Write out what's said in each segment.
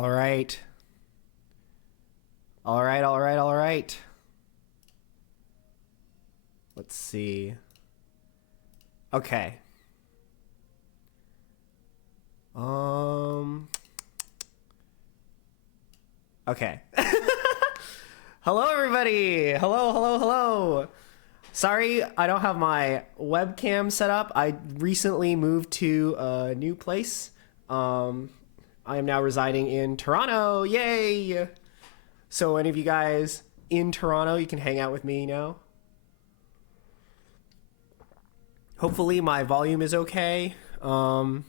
All right. All right, all right, all right. Let's see. Okay. Okay. Hello, everybody. Hello, hello, hello. Sorry, I don't have my webcam set up. I recently moved to a new place. I am now residing in Toronto. Yay! So any of you guys in Toronto, you can hang out with me now. Hopefully my volume is okay. I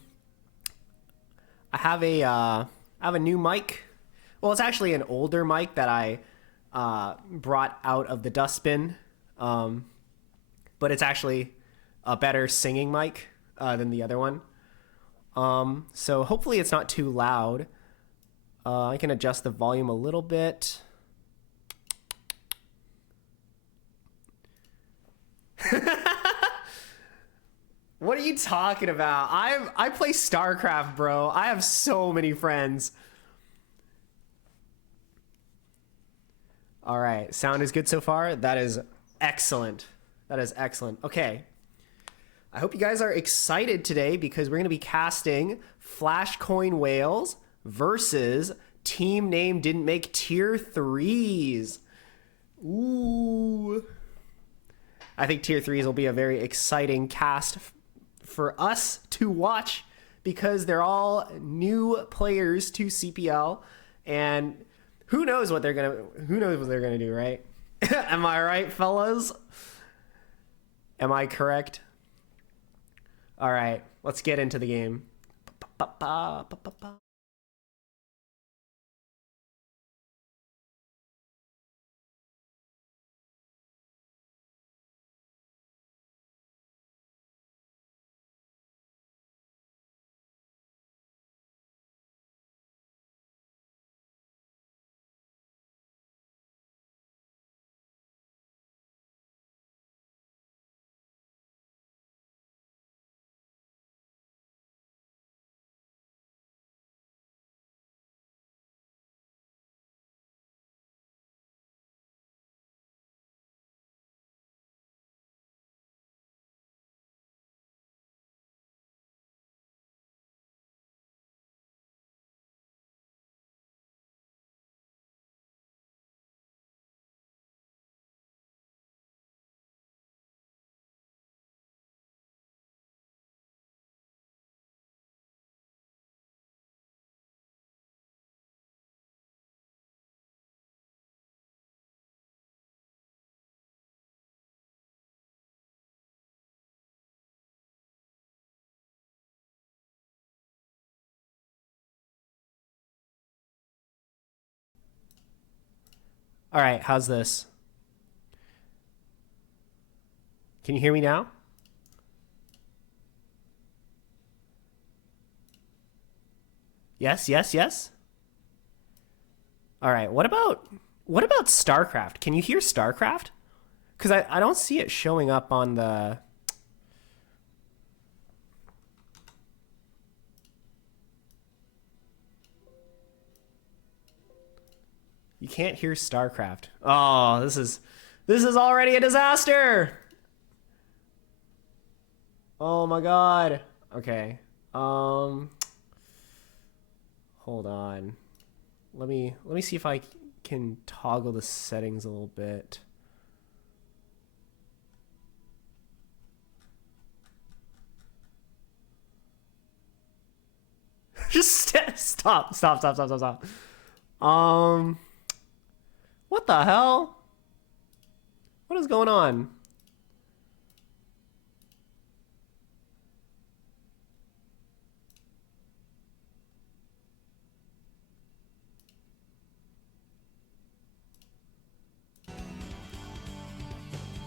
have a new mic. Well, it's actually an older mic that I brought out of the dustbin. But it's actually a better singing mic than the other one. So hopefully it's not too loud. I can adjust the volume a little bit. What are you talking about? I play Starcraft, bro. I have so many friends. All right, sound is good so far. That is excellent. That is excellent. Okay. I hope you guys are excited today because we're going to be casting FlashCoin Whales versus Team Name Didn't Make Tier 3s. Ooh. I think Tier 3s will be a very exciting cast for us to watch because they're all new players to CPL, and who knows what they're gonna do, right? Am I right, fellas? Am I correct? All right, let's get into the game. All right, how's this? Can you hear me now? Yes, yes, yes. All right, what about Starcraft? Can you hear Starcraft? Because I don't see it showing up on the... You can't hear Starcraft. Oh, this is already a disaster. Oh my god. Okay. Hold on. Let me see if I can toggle the settings a little bit. Just stop. What the hell? What is going on?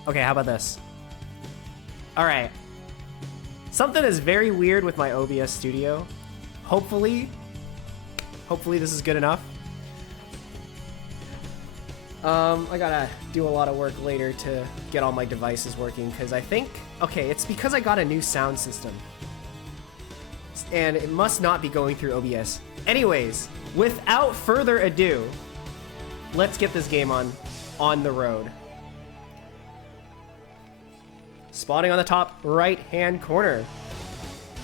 Okay, how about this? All right. Something is very weird with my OBS Studio. Hopefully this is good enough. I gotta do a lot of work later to get all my devices working because I think... Okay, it's because I got a new sound system. and it must not be going through OBS. Anyways, without further ado, let's get this game on the road. Spawning on the top right-hand corner.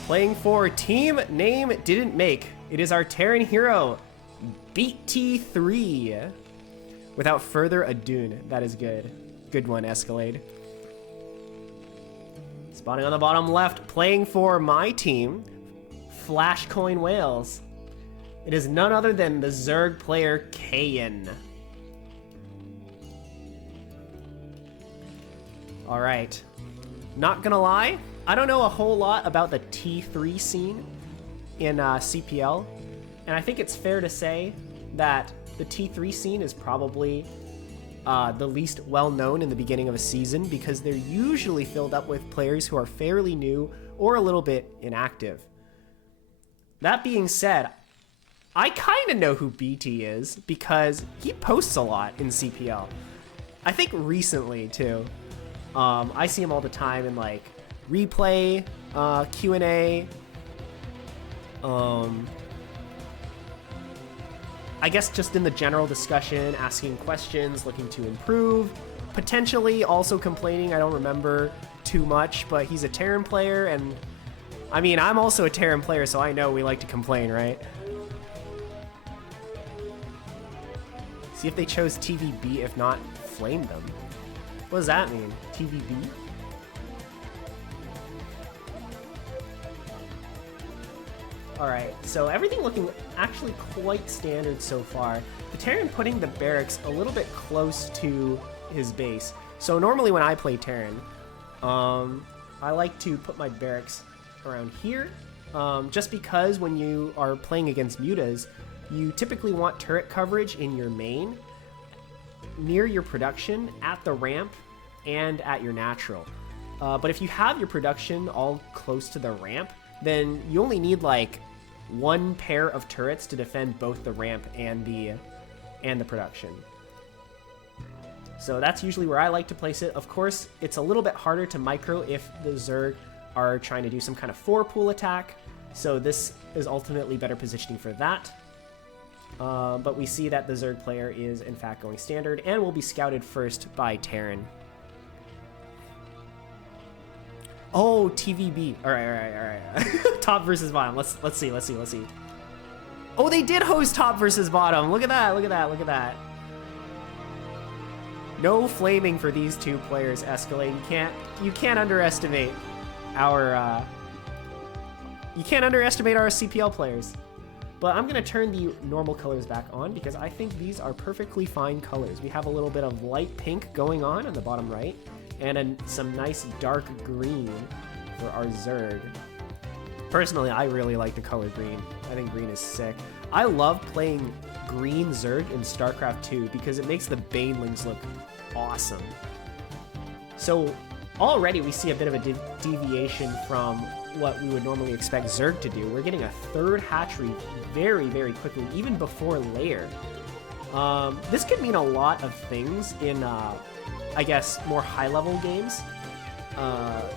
Playing for team name didn't make. It is our Terran hero, Bete. Without further ado, that is good. Good one, Escalade. Spawning on the bottom left, playing for my team, FlashCoin Whales. It is none other than the Zerg player, Kayin. All right. Not gonna lie, I don't know a whole lot about the T3 scene in CPL, and I think it's fair to say that the T3 scene is probably the least well-known in the beginning of a season because they're usually filled up with players who are fairly new or a little bit inactive. That being said, I kind of know who BT is because he posts a lot in CPL. I think recently, too. I see him all the time in, like, replay, Q&A, I guess just in the general discussion, asking questions, looking to improve, potentially also complaining. I don't remember too much, but he's a Terran player, and I mean, I'm also a Terran player, so I know we like to complain, right? See if they chose TVB, if not, flame them. What does that mean? TVB? Alright, so everything looking actually quite standard so far. The Terran putting the barracks a little bit close to his base. So normally when I play Terran, I like to put my barracks around here, just because when you are playing against mutas, you typically want turret coverage in your main, near your production, at the ramp, and at your natural. But if you have your production all close to the ramp, then you only need like one pair of turrets to defend both the ramp and the production. So that's usually where I like to place it. Of course, it's a little bit harder to micro if the Zerg are trying to do some kind of 4-pool attack, so this is ultimately better positioning for that. But we see that the Zerg player is in fact going standard and will be scouted first by Terran. Oh, TVB. All right. Top versus bottom. Let's see. Oh, they did host top versus bottom. Look at that. No flaming for these two players, Escalade. You can't underestimate our CPL players. But I'm gonna turn the normal colors back on because I think these are perfectly fine colors. We have a little bit of light pink going on the bottom right, and some nice dark green for our Zerg. Personally, I really like the color green. I think green is sick. I love playing green Zerg in Starcraft 2 because it makes the Banelings look awesome. So already we see a bit of a deviation from what we would normally expect Zerg to do. We're getting a third hatchery very, very quickly, even before layer. This could mean a lot of things in, I guess, more high-level games.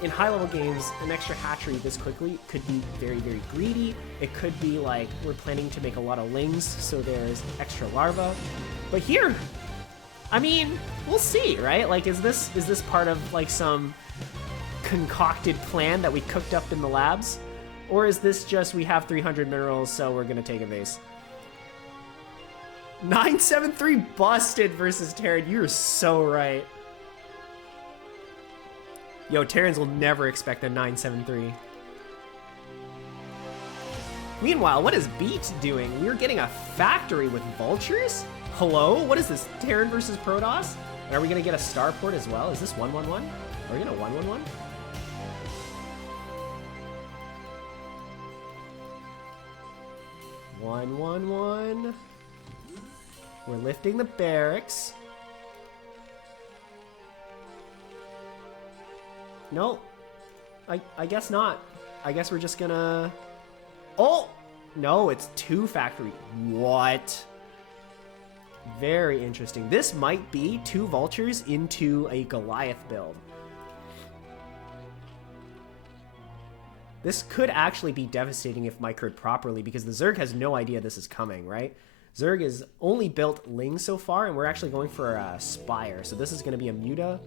In high-level games, an extra hatchery this quickly could be very, very greedy. It could be like we're planning to make a lot of lings, so there's extra larvae. But here, I mean, we'll see, right? Like, is this part of like some concocted plan that we cooked up in the labs? Or is this just we have 300 minerals, so we're gonna take a base? 973 busted versus Terran. You're so right. Yo, Terrans will never expect a 973. Meanwhile, what is Bete doing? We're getting a factory with vultures? Hello? What is this? Terran versus Protoss? And are we gonna get a starport as well? Is this 111? Are we gonna 111? We're lifting the barracks. No, I guess not. I guess we're just gonna... Oh! No, it's 2 factory. What? Very interesting. This might be 2 vultures into a Goliath build. This could actually be devastating if microed properly, because the Zerg has no idea this is coming, right? Zerg is only built Ling so far, and we're actually going for a Spire. So this is going to be a Muta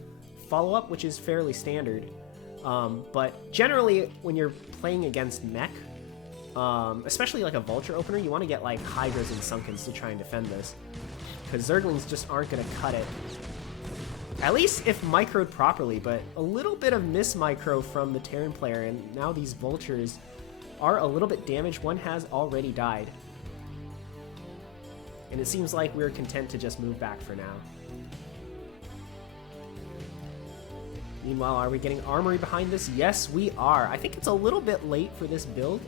follow-up, which is fairly standard. But generally, when you're playing against mech, especially like a Vulture opener, you want to get like Hydras and Sunkens to try and defend this, because Zerglings just aren't going to cut it. At least if microed properly, but a little bit of miss-micro from the Terran player, and now these Vultures are a little bit damaged. One has already died. And it seems like we're content to just move back for now. Meanwhile, are we getting armory behind this? Yes, we are. I think it's a little bit late for this build.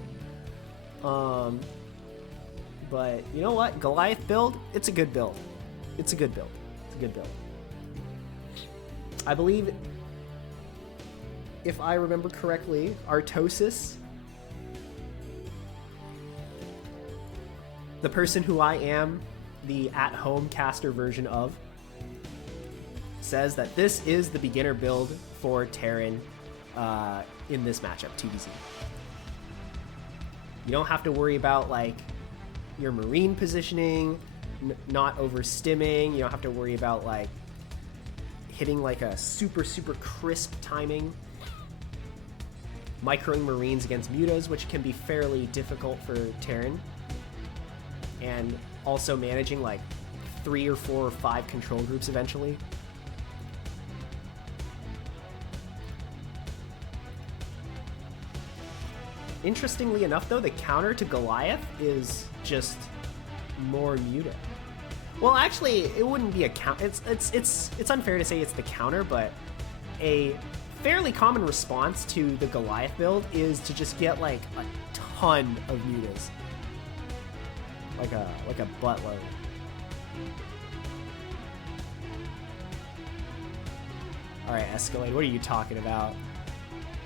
But you know what? Goliath build, it's a good build. It's a good build. It's a good build. I believe, if I remember correctly, Artosis, the person who I am the at-home caster version of, says that this is the beginner build for Terran in this matchup, 2vz. You don't have to worry about like your Marine positioning, not over-stimming. You don't have to worry about like hitting like a super crisp timing. Microing Marines against Mutas, which can be fairly difficult for Terran. And also managing like 3 or 4 or 5 control groups eventually. Interestingly enough though, the counter to Goliath is just more Muta. Well, actually, it wouldn't be a count. It's unfair to say it's the counter, but a fairly common response to the Goliath build is to just get like a ton of Mutas, like a buttload. All right, Escalade, what are you talking about?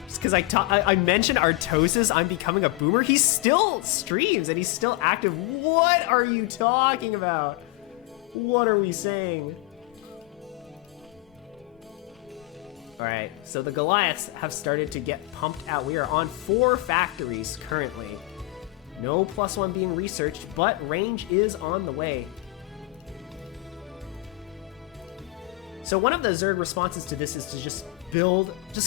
Just because I mentioned Artosis, I'm becoming a boomer. He still streams and he's still active. What are you talking about? What are we saying? Alright, so the Goliaths have started to get pumped out. We are on 4 factories currently. No +1 being researched, but range is on the way. So one of the Zerg responses to this is to just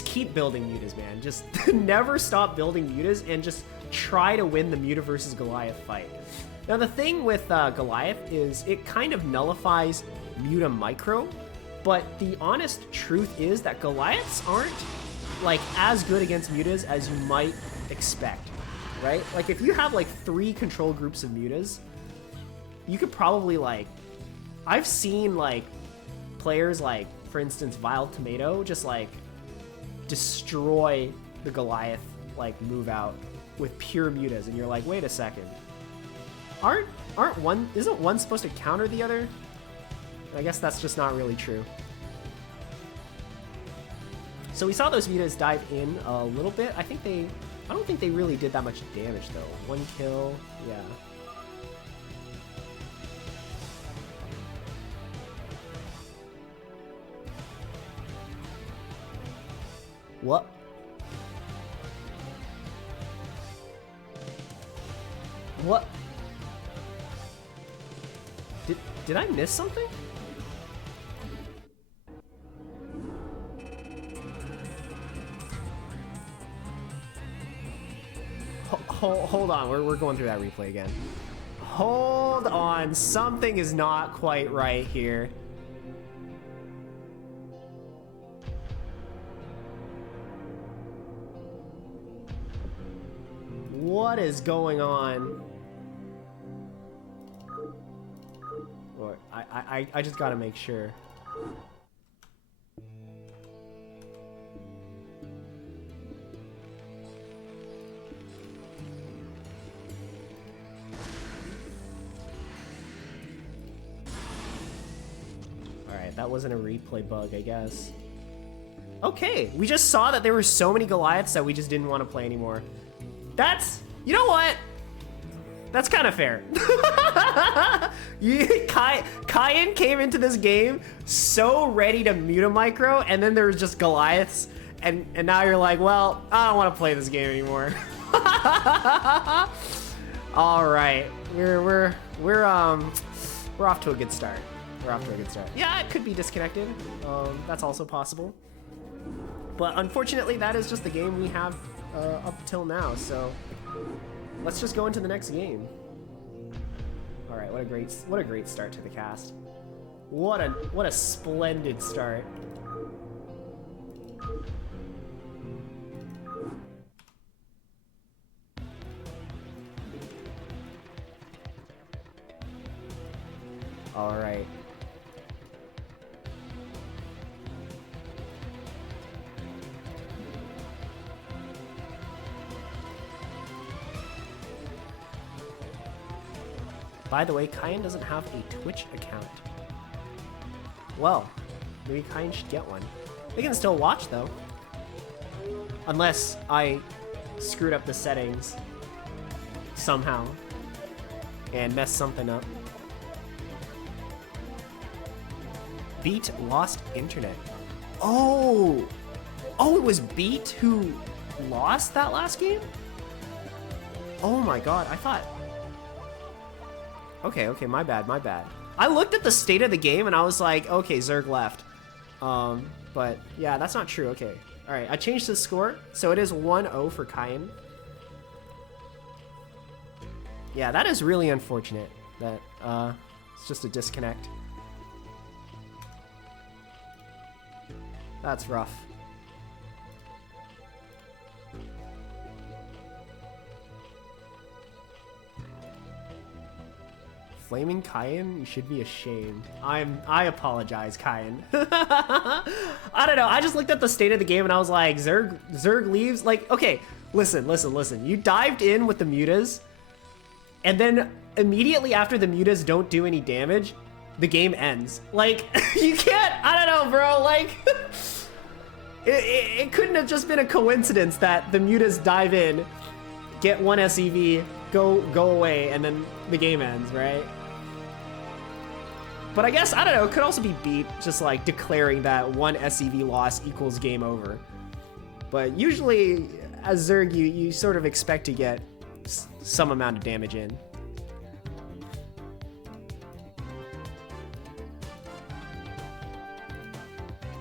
keep building Mutas, man. Just never stop building Mutas and just try to win the Muta versus Goliath fight. Now the thing with Goliath is it kind of nullifies Muta micro, but the honest truth is that Goliaths aren't like as good against Mutas as you might expect, right? Like if you have like 3 control groups of Mutas, you could probably like, I've seen like players like, for instance, Vile Tomato just like destroy the Goliath like move out with pure Mutas, and you're like, wait a second. Isn't one supposed to counter the other? I guess that's just not really true. So we saw those Mutas dive in a little bit. I don't think they really did that much damage though. 1 kill, yeah. What? What? Did I miss something? Hold on, we're going through that replay again. Hold on, something is not quite right here. What is going on? I just gotta make sure. Alright, that wasn't a replay bug, I guess. Okay, we just saw that there were so many Goliaths that we just didn't want to play anymore. That's, you know what? That's kind of fair. Kayin came into this game so ready to Muta micro, and then there was just Goliaths, and now you're like, well, I don't want to play this game anymore. All right, we're off to a good start. We're off to a good start. Yeah, it could be disconnected. That's also possible. But unfortunately, that is just the game we have up till now. So let's just go into the next game. All right, what a great start to the cast. What a splendid start. All right. By the way, Kayin doesn't have a Twitch account. Well, maybe Kayin should get one. They can still watch though. Unless I screwed up the settings somehow and messed something up. Bete lost internet. Oh! Oh, it was Bete who lost that last game? Oh my god, I thought... Okay, my bad. I looked at the state of the game and I was like, okay, Zerg left. But yeah, that's not true. Okay. Alright, I changed the score. So it is 1-0 for Kayin. Yeah, that is really unfortunate that it's just a disconnect. That's rough. Flaming Kayin, you should be ashamed. I apologize, Kayin. I don't know. I just looked at the state of the game and I was like, Zerg leaves. Like, okay, listen. You dived in with the mutas, and then immediately after the mutas don't do any damage, the game ends. Like, you can't. I don't know, bro. Like, it couldn't have just been a coincidence that the mutas dive in, get one SEV, go away, and then the game ends, right? But I guess, I don't know, it could also be Bete just like declaring that one SEV loss equals game over. But usually, as Zerg, you sort of expect to get some amount of damage in.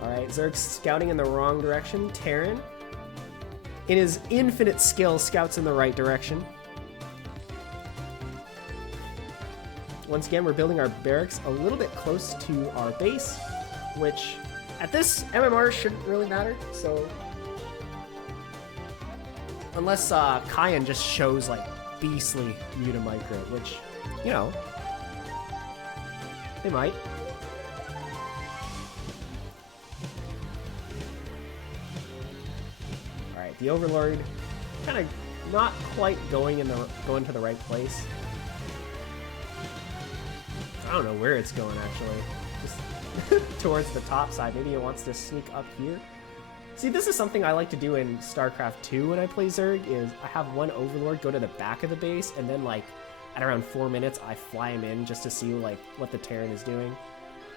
Alright, Zerg's scouting in the wrong direction. Terran, in his infinite skill, scouts in the right direction. Once again, we're building our barracks a little bit close to our base, which at this MMR shouldn't really matter, so... Unless Kayin just shows, like, beastly muta micro, which, you know, they might. Alright, the Overlord kind of not quite going to the right place. I don't know where it's going, actually. Just towards the top side. Maybe it wants to sneak up here. See, this is something I like to do in Starcraft 2 when I play Zerg, is I have one Overlord go to the back of the base, and then, like, at around 4 minutes, I fly him in just to see, like, what the Terran is doing.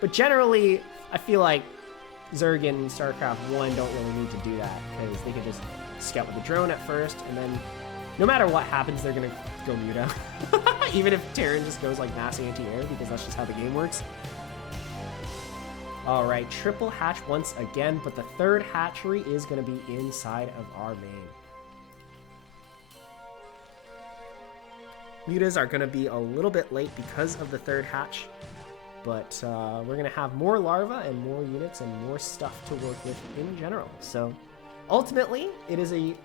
But generally, I feel like Zerg in Starcraft 1 don't really need to do that, because they can just scout with the drone at first, and then no matter what happens, they're gonna go muta. Even if Terran just goes like mass anti-air, because that's just how the game works. Alright, triple hatch once again, but the third hatchery is gonna be inside of our main. Mutas are gonna be a little bit late because of the third hatch, but we're gonna have more larvae and more units and more stuff to work with in general. So ultimately, it is a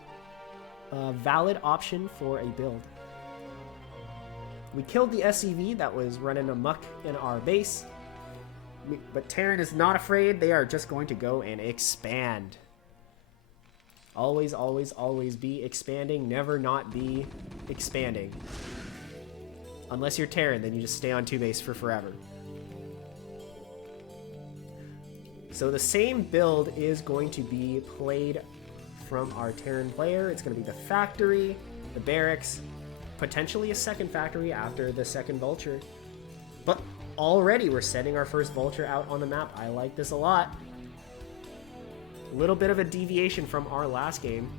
valid option for a build. We killed the SEV that was running amok in our base, but Terran is not afraid. They are just going to go and expand. Always, always, always be expanding, never not be expanding. Unless you're Terran, then you just stay on 2 base for forever. So the same build is going to be played from our Terran player. It's going to be the factory, the barracks, potentially a second factory after the second vulture. But already we're setting our first vulture out on the map. I like this a lot. A little bit of a deviation from our last game.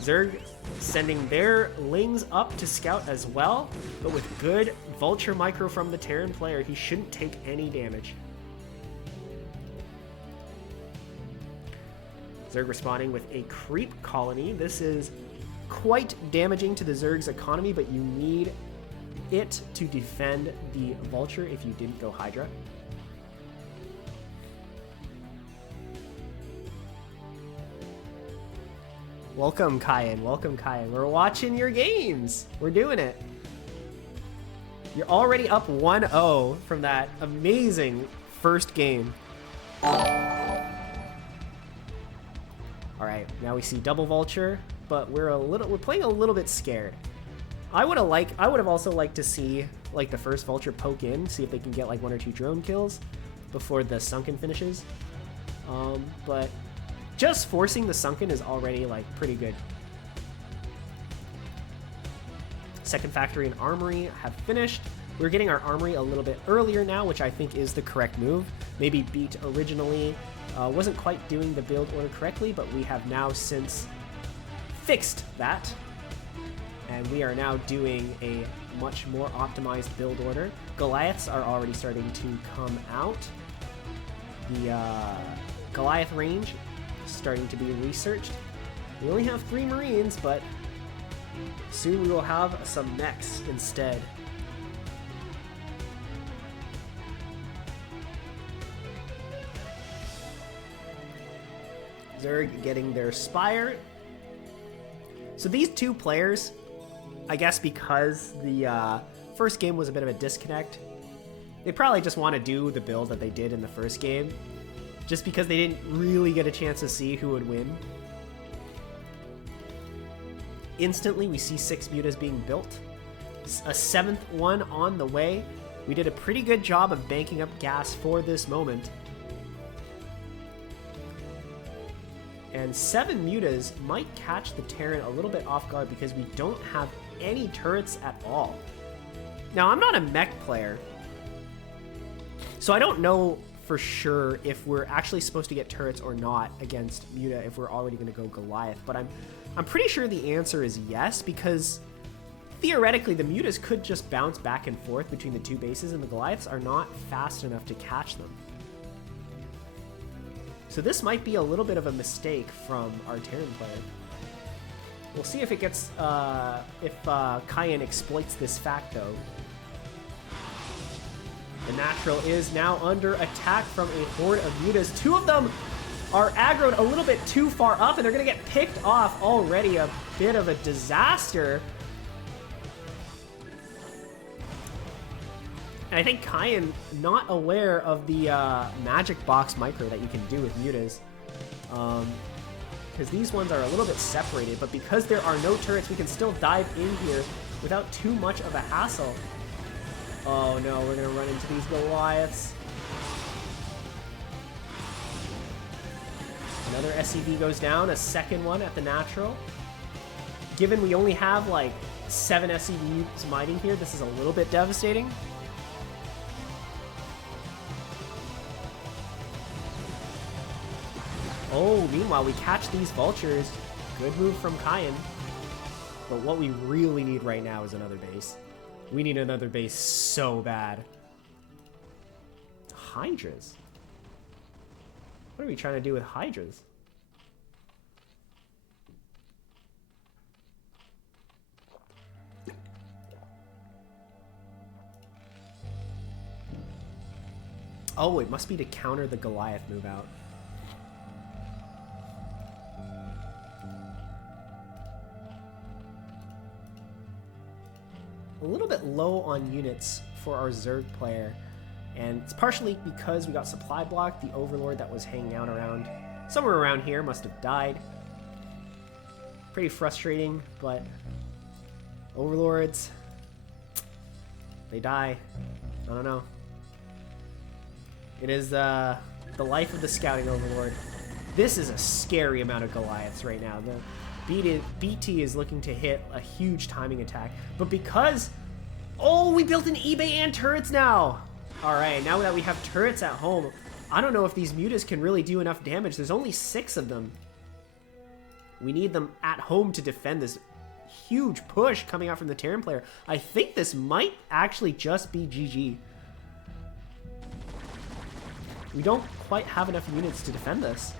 Zerg sending their Lings up to scout as well, but with good Vulture micro from the Terran player, he shouldn't take any damage. Zerg responding with a creep colony. This is quite damaging to the Zerg's economy, but you need it to defend the Vulture if you didn't go Hydra. Welcome, Kayin. Welcome, Kayin. We're watching your games. We're doing it. You're already up 1-0 from that amazing first game. All right, now we see double Vulture, but we're playing a little bit scared. I would have also liked to see like the first Vulture poke in, see if they can get like 1 or 2 drone kills before the Sunken finishes. But just forcing the Sunken is already like pretty good. Second factory and armory have finished. We're getting our armory a little bit earlier now, which I think is the correct move. Maybe Bete originally wasn't quite doing the build order correctly, but we have now since fixed that. And we are now doing a much more optimized build order. Goliaths are already starting to come out. The Goliath range is starting to be researched. We only have 3 Marines, but soon we will have some mechs instead. Zerg getting their Spire. So these two players, I guess because the first game was a bit of a disconnect, they probably just want to do the build that they did in the first game, just because they didn't really get a chance to see who would win. Instantly, we see 6 mutas being built. A 7th one on the way. We did a pretty good job of banking up gas for this moment. And 7 mutas might catch the Terran a little bit off guard because we don't have any turrets at all. Now, I'm not a mech player, so I don't know for sure if we're actually supposed to get turrets or not against muta if we're already going to go Goliath, but I'm pretty sure the answer is yes, because theoretically the mutas could just bounce back and forth between the 2 bases and the Goliaths are not fast enough to catch them. So this might be a little bit of a mistake from our Terran player. We'll see if it gets, if Kayin exploits this fact though. The Natural is now under attack from a horde of mutas. 2 of them are aggroed a little bit too far up and they're gonna get picked off already. A bit of a disaster. And I think Kayin not aware of the magic box micro that you can do with mutas. Because these ones are a little bit separated, but because there are no turrets, we can still dive in here without too much of a hassle. Oh no, we're gonna run into these Goliaths. Another SCV goes down, a second one at the Natural. Given we only have like 7 SCVs mining here, this is a little bit devastating. Oh, meanwhile, we catch these vultures. Good move from Kayin. But what we really need right now is another base. We need another base so bad. Hydras? What are we trying to do with Hydras? Oh, it must be to counter the Goliath move out. A little bit low on units for our Zerg player, and it's partially because we got supply blocked. The Overlord that was hanging out around somewhere around here must have died. Pretty frustrating, but Overlords, they die. I don't know. It is the life of the scouting Overlord. This is a scary amount of Goliaths right now. The Bete is looking to hit a huge timing attack, but because... Oh, we built an eBay and turrets now! Alright, now that we have turrets at home, I don't know if these mutas can really do enough damage. There's only 6 of them. We need them at home to defend this huge push coming out from the Terran player. I think this might actually just be GG. We don't quite have enough units to defend this.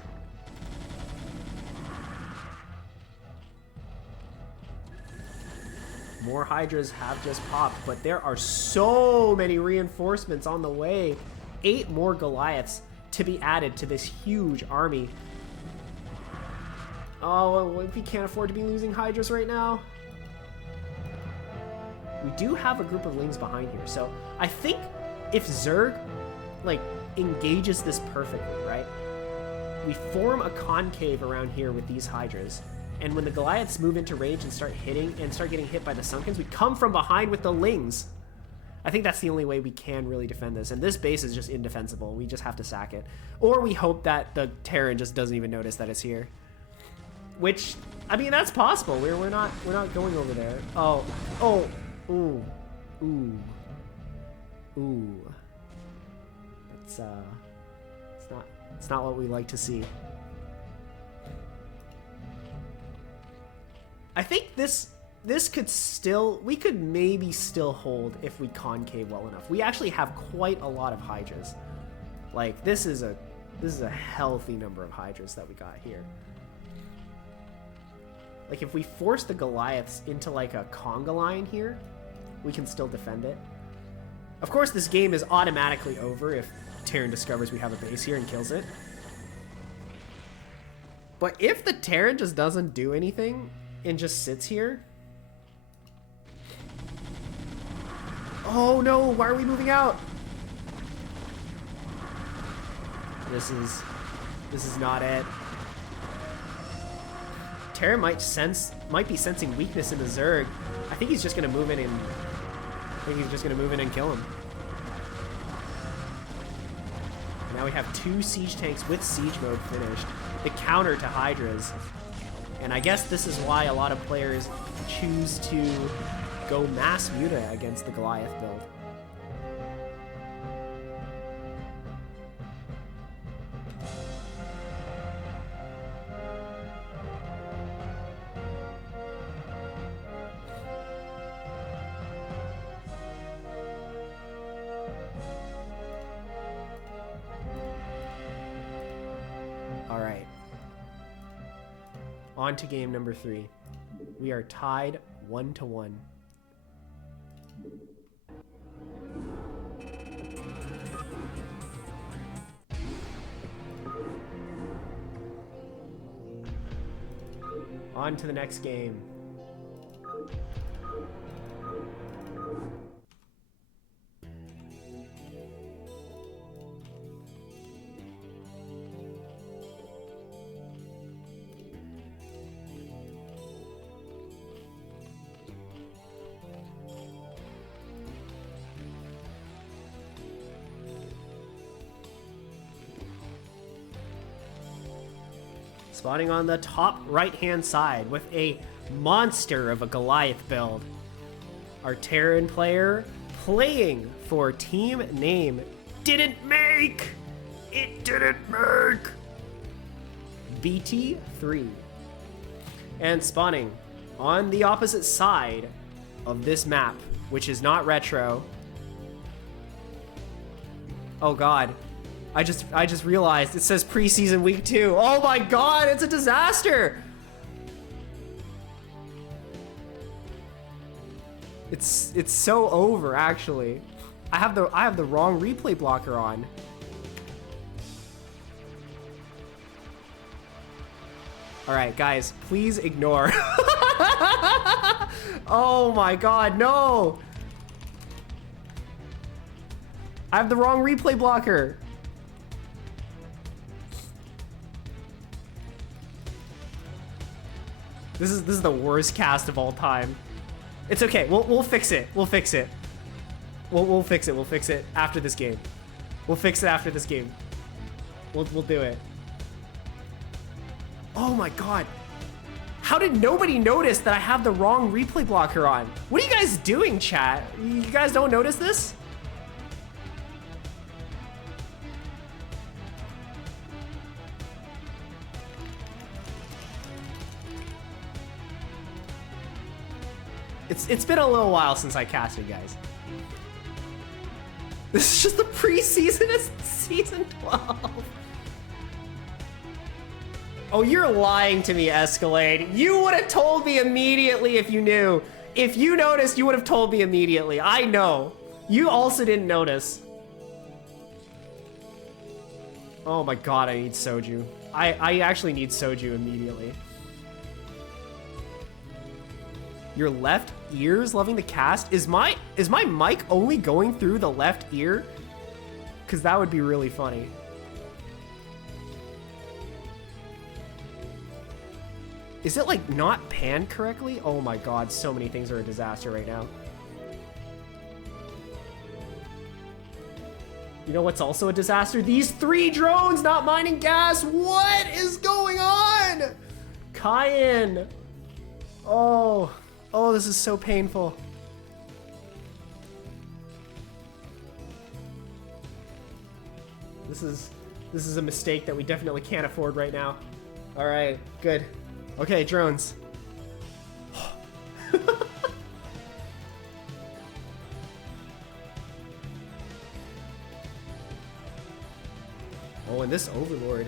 More Hydras have just popped, but there are so many reinforcements on the way. 8 more Goliaths to be added to this huge army. Oh, we can't afford to be losing Hydras right now. We do have a group of Lings behind here, so I think if Zerg, like, engages this perfectly, right? We form a concave around here with these Hydras, and when the Goliaths move into range and start hitting and start getting hit by the Sunkens, we come from behind with the Lings. I think that's the only way we can really defend this, and this base is just indefensible. We just have to sack it. Or we hope that the Terran just doesn't even notice that it's here. Which, I mean, that's possible. We're not going over there. Oh, ooh. It's not what we like to see. I think this could still, we could maybe still hold if we concave well enough. We actually have quite a lot of Hydras. Like, this is a healthy number of Hydras that we got here. Like, if we force the Goliaths into like a conga line here, we can still defend it. Of course, this game is automatically over if Terran discovers we have a base here and kills it. But if the Terran just doesn't do anything and just sits here... Oh no, why are we moving out? This is not it. Terran might be sensing weakness in the Zerg. I think he's just gonna move in and kill him. And now we have 2 siege tanks with siege mode finished. The counter to Hydras. And I guess this is why a lot of players choose to go mass muta against the Goliath build. Alright. On to game number 3. We are tied 1-1. On to the next game. Spawning on the top right-hand side with a monster of a Goliath build. Our Terran player playing for team name didn't make! It didn't make! Bete 3. And spawning on the opposite side of this map, which is not retro. Oh god. I just realized it says preseason week 2. Oh my god, it's a disaster. It's so over actually. I have the wrong replay blocker on. All right, guys, please ignore. Oh my god, no. I have the wrong replay blocker. This is the worst cast of all time. It's okay. We'll fix it. We'll fix it. We'll fix it. We'll fix it after this game. We'll fix it after this game. We'll do it. Oh my god. How did nobody notice that I have the wrong replay blocker on? What are you guys doing, chat? You guys don't notice this? It's been a little while since I casted, guys. This is just the preseason of season 12. Oh, you're lying to me, Escalade. You would have told me immediately if you knew. If you noticed, you would have told me immediately. I know. You also didn't notice. Oh my god, I need Soju. I actually need Soju immediately. Your left ear's loving the cast? Is my mic only going through the left ear? Because that would be really funny. Is it like not panned correctly? Oh my god, so many things are a disaster right now. You know what's also a disaster? These 3 drones not mining gas. What is going on? Kayin. Oh, this is so painful. This is a mistake that we definitely can't afford right now. All right, good. Okay, drones. Oh, and this Overlord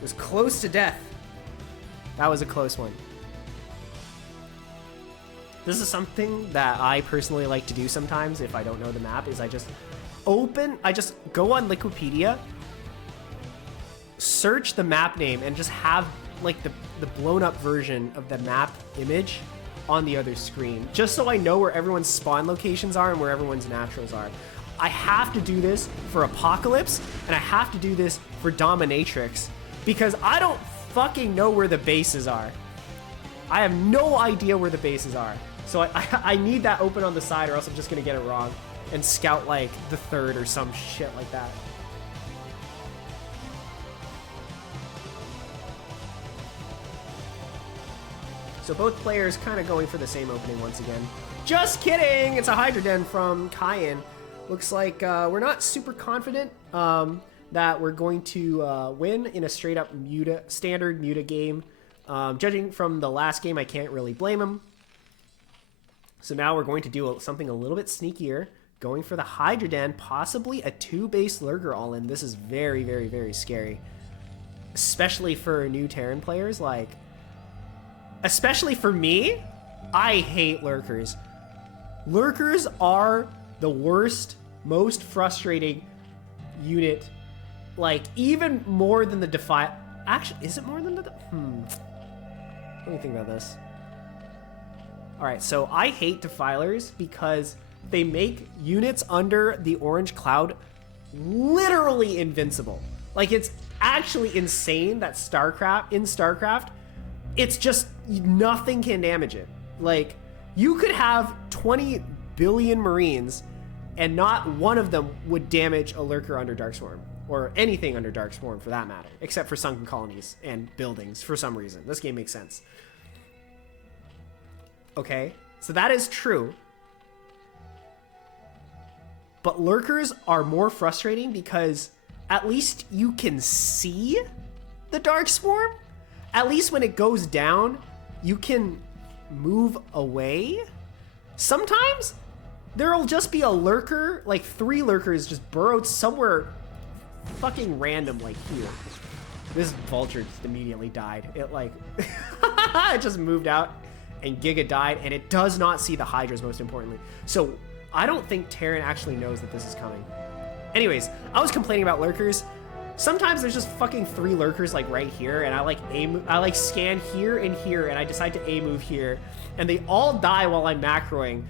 was close to death. That was a close one. This is something that I personally like to do sometimes if I don't know the map, is I just go on Wikipedia, search the map name, and just have like the blown up version of the map image on the other screen, just so I know where everyone's spawn locations are and where everyone's naturals are. I have to do this for Apocalypse, and I have to do this for Dominatrix, because I don't fucking know where the bases are. I have no idea where the bases are. So I need that open on the side, or else I'm just gonna get it wrong and scout like the 3rd or some shit like that. So both players kind of going for the same opening once again. Just kidding! It's a Hydra Den from Kayin. Looks like we're not super confident that we're going to win in a straight up standard Muta game. Judging from the last game, I can't really blame him. So now we're going to do something a little bit sneakier. Going for the Hydra Den, possibly a 2-base Lurker all-in. This is very, very, very scary. Especially for new Terran players, like... Especially for me, I hate Lurkers. Lurkers are the worst, most frustrating unit. Like, even more than the Defy... Actually, is it more than the... Let me think about this. Alright, so I hate Defilers because they make units under the orange cloud literally invincible. Like, it's actually insane that in StarCraft, it's just nothing can damage it. Like, you could have 20 billion Marines and not one of them would damage a Lurker under Darkswarm, or anything under Darkswarm for that matter, except for Sunken Colonies and buildings for some reason. This game makes sense. Okay, so that is true. But Lurkers are more frustrating because at least you can see the Darkswarm. At least when it goes down, you can move away. Sometimes there'll just be a Lurker, like 3 Lurkers just burrowed somewhere fucking random, like here. This Vulture just immediately died. It like, it just moved out and Giga died, and it does not see the Hydras, most importantly. So I don't think Terran actually knows that this is coming. Anyways, I was complaining about Lurkers. Sometimes there's just fucking 3 Lurkers like right here, and I like scan here and here, and I decide to A-move here, and they all die while I'm macroing.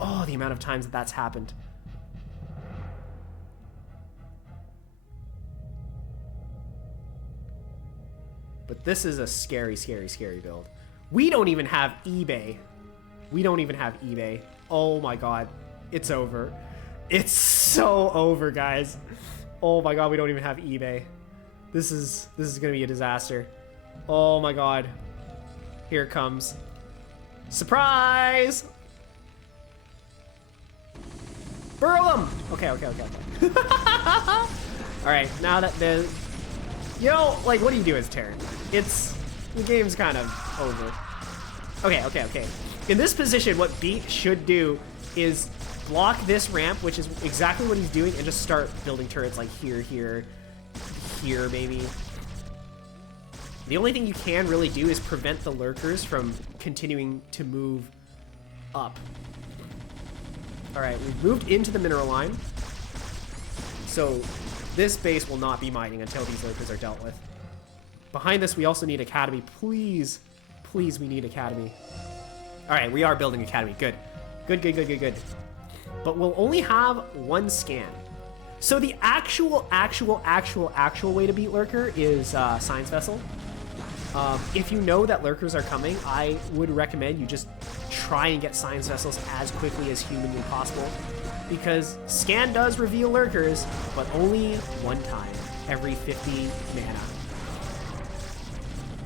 Oh, the amount of times that that's happened. But this is a scary, scary, scary build. We don't even have eBay. Oh my god. It's over. It's so over, guys. Oh my god, we don't even have eBay. This is gonna be a disaster. Oh my god. Here it comes. Surprise! Burrow them! Okay. Alright, now that the... You know, like, what do you do as Terran? The game's kind of over. Okay. In this position, what Bete should do is block this ramp, which is exactly what he's doing, and just start building turrets like here, here, here, maybe. The only thing you can really do is prevent the lurkers from continuing to move up. All right, we've moved into the mineral line. So this base will not be mining until these lurkers are dealt with. Behind this, we also need Academy. Please, please, we need Academy. All right, we are building Academy. Good. Good, good, good, good, good. But we'll only have one scan. So the actual way to beat Lurker is Science Vessel. If you know that Lurkers are coming, I would recommend you just try and get Science Vessels as quickly as humanly possible. Because Scan does reveal Lurkers, but only one time every 50 mana.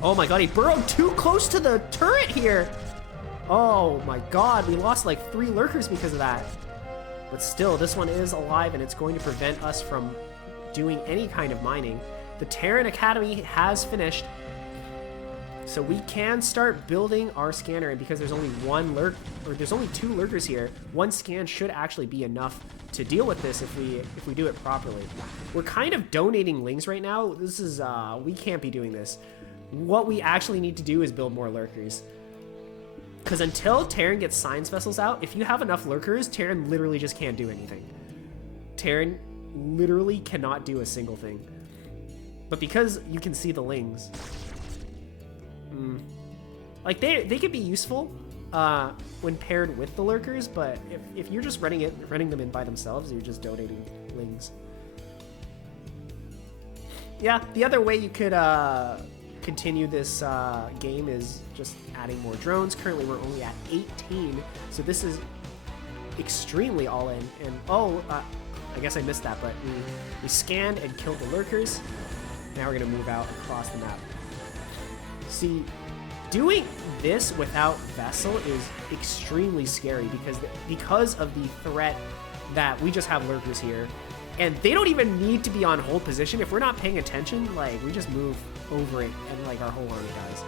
Oh my god, he burrowed too close to the turret here! Oh my god, we lost like 3 Lurkers because of that. But still, this one is alive and it's going to prevent us from doing any kind of mining. The Terran Academy has finished. So we can start building our scanner, and because there's only there's only 2 lurkers here, 1 scan should actually be enough to deal with this if we do it properly. We're kind of donating lings right now. This is we can't be doing this. What we actually need to do is build more lurkers. Because until Terran gets science vessels out, if you have enough lurkers, Terran literally just can't do anything. Terran literally cannot do a single thing. But because you can see the lings, like they could be useful when paired with the lurkers, but if you're just running them in by themselves, you're just donating lings. Yeah, the other way you could continue this game is just adding more drones. Currently we're only at 18, so this is extremely all in. And I guess I missed that, but we scanned and killed the lurkers. Now we're gonna move out across the map. See, doing this without Vessel is extremely scary because of the threat that we just have lurkers here. And they don't even need to be on hold position. If we're not paying attention, like, we just move over it and like our whole army dies.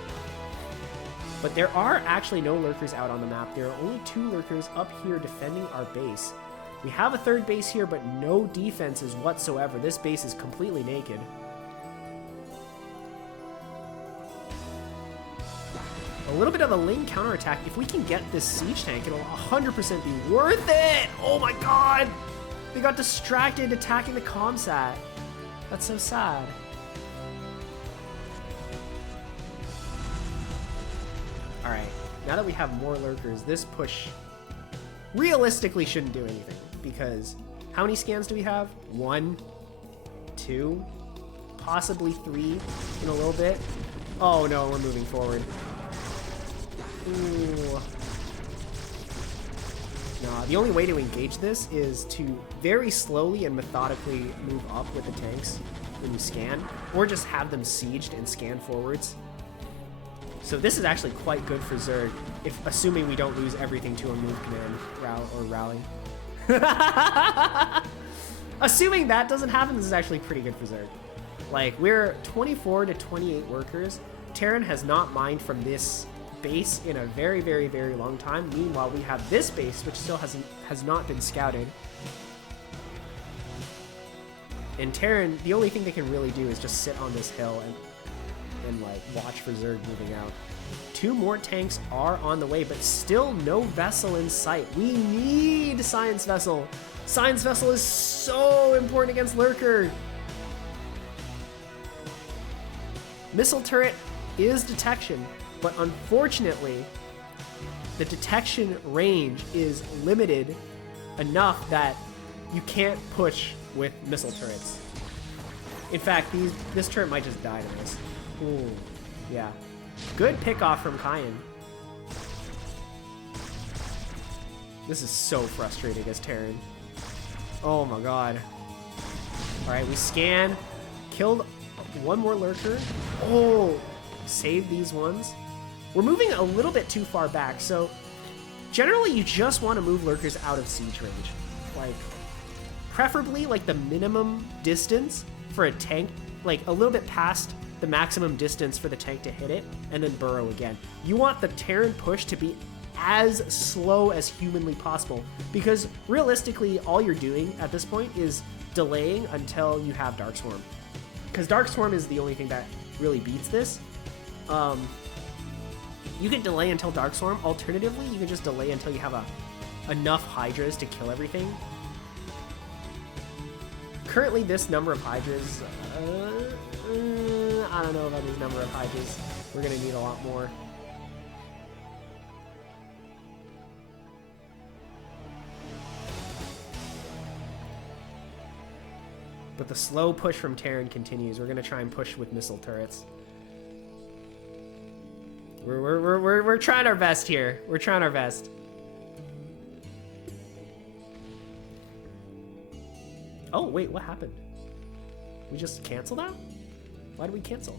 But there are actually no lurkers out on the map. There are only 2 lurkers up here defending our base. We have a 3rd base here, but no defenses whatsoever. This base is completely naked. A little bit of a lane counterattack. If we can get this siege tank, it'll 100% be worth it. Oh my god! They got distracted attacking the comsat. That's so sad. Alright, now that we have more lurkers, this push realistically shouldn't do anything. Because how many scans do we have? 1, 2, possibly 3 in a little bit. Oh no, we're moving forward. Ooh. No, the only way to engage this is to very slowly and methodically move up with the tanks when you scan, or just have them sieged and scan forwards. So this is actually quite good for Zerg, assuming we don't lose everything to a move command or rally. Assuming that doesn't happen, this is actually pretty good for Zerg. Like, we're 24 to 28 workers. Terran has not mined from this base in a very, very, very long time. Meanwhile, we have this base, which still has not been scouted. And Terran, the only thing they can really do is just sit on this hill and like watch for Zerg moving out. 2 more tanks are on the way, but still no vessel in sight. We need Science Vessel. Science Vessel is so important against Lurker. Missile turret is detection, but unfortunately, the detection range is limited enough that you can't push with missile turrets. In fact, this turret might just die to this. Ooh, yeah. Good pickoff from Kayin. This is so frustrating as Terran. Oh my god. Alright, we scan. Killed 1 more lurker. Oh, save these ones. We're moving a little bit too far back, so generally you just want to move lurkers out of siege range. Like, preferably like the minimum distance for a tank, like a little bit past the maximum distance for the tank to hit it, and then burrow again. You want the Terran push to be as slow as humanly possible. Because realistically, all you're doing at this point is delaying until you have Dark Swarm. Because Dark Swarm is the only thing that really beats this. You can delay until Dark Swarm. Alternatively, you can just delay until you have enough Hydras to kill everything. Currently, this number of Hydras, I don't know about this number of Hydras. We're going to need a lot more. But the slow push from Terran continues. We're going to try and push with missile turrets. We're trying our best here. We're trying our best. Oh, wait, what happened? We just canceled out? Why did we cancel?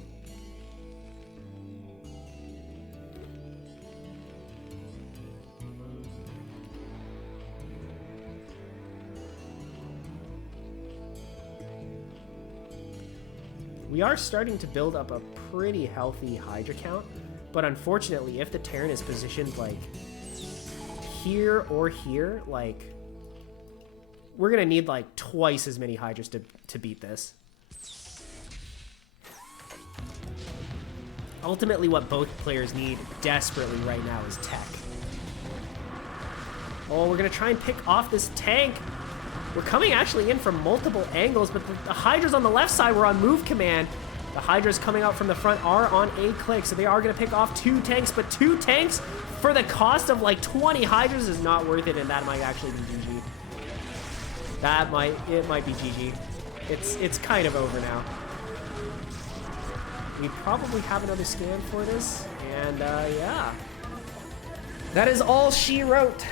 We are starting to build up a pretty healthy Hydra count, but unfortunately, if the Terran is positioned like here or here, like we're gonna need like twice as many Hydras to beat this. Ultimately, what both players need desperately right now is tech. Oh, we're gonna try and pick off this tank. We're coming actually in from multiple angles, but the Hydras on the left side were on move command. The Hydras coming out from the front are on a click, so they are going to pick off 2 tanks, but 2 tanks for the cost of like 20 Hydras is not worth it, and that might actually be GG. It might be GG. It's kind of over now. We probably have another scan for this, and yeah. That is all she wrote.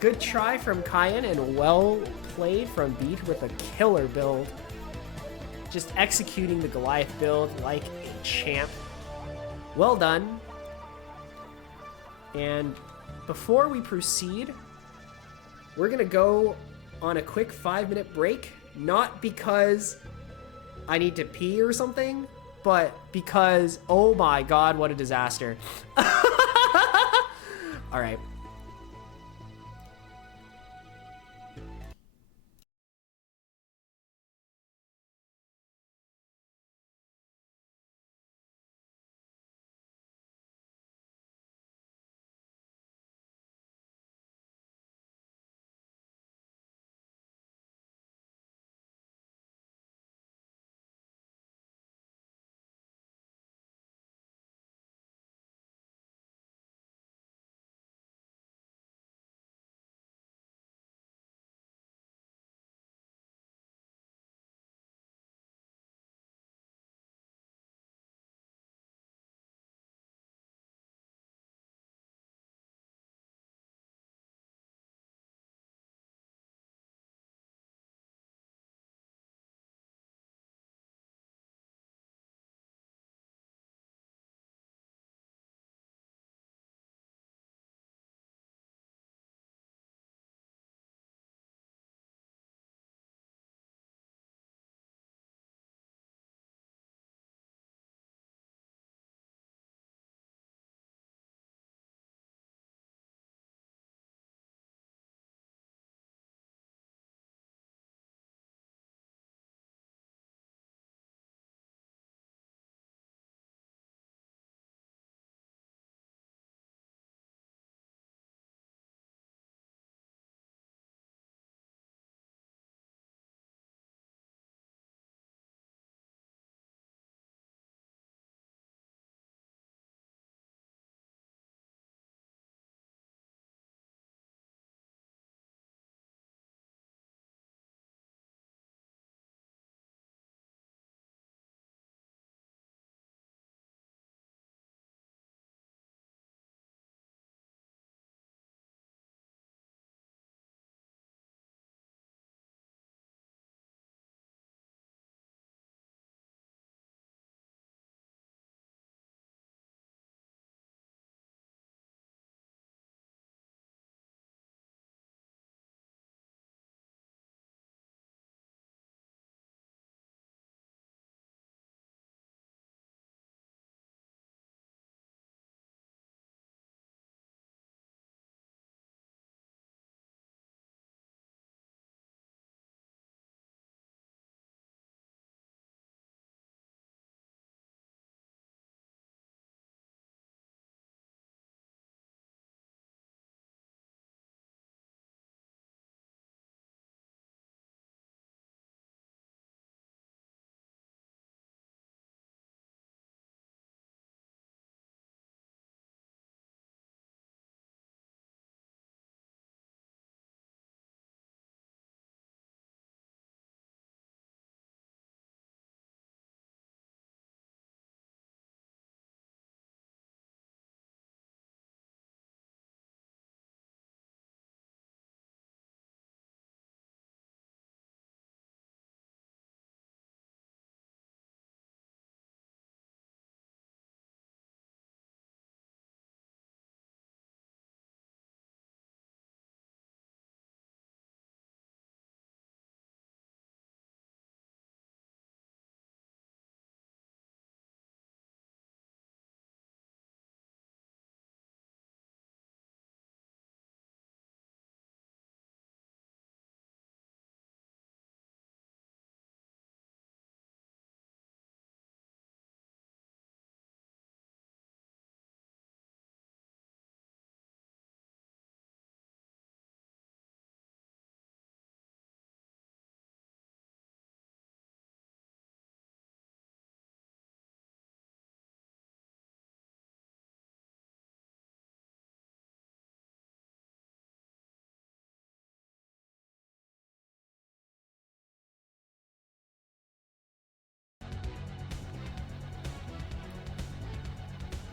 Good try from Kayin and well played from Bete with a killer build. Just executing the Goliath build like a champ. Well done. And before we proceed, we're gonna go on a quick 5-minute break. Not because I need to pee or something, but because, oh my god, what a disaster. All right.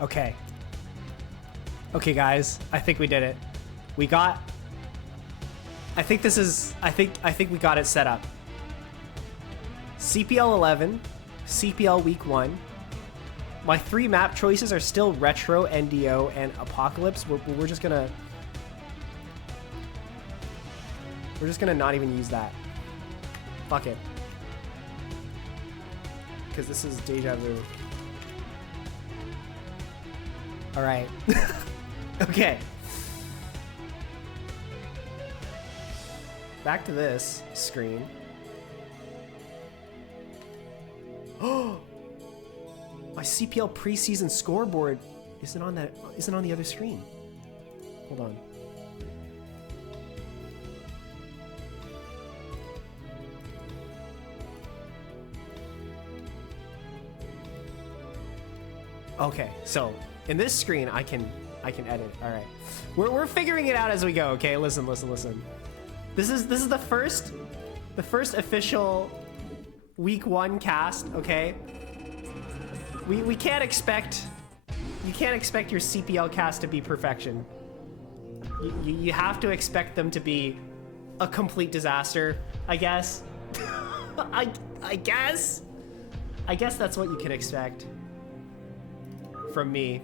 Okay. Okay, guys. I think we did it. We got... I think this is... I think we got it set up. CPL 11, CPL Week 1. My 3 map choices are still Retro, NDO, and Apocalypse. We're just gonna... We're just gonna not even use that. Fuck it. Because this is Deja Vu. Alright. Okay. Back to this screen. Oh! My CPL preseason scoreboard isn't on the other screen. Hold on. Okay, so in this screen I can edit. All right, we're figuring it out as we go. Okay, listen. This is the first official week 1 cast. Okay, we can't expect your CPL cast to be perfection. You have to expect them to be a complete disaster, I guess. I guess that's what you can expect from me,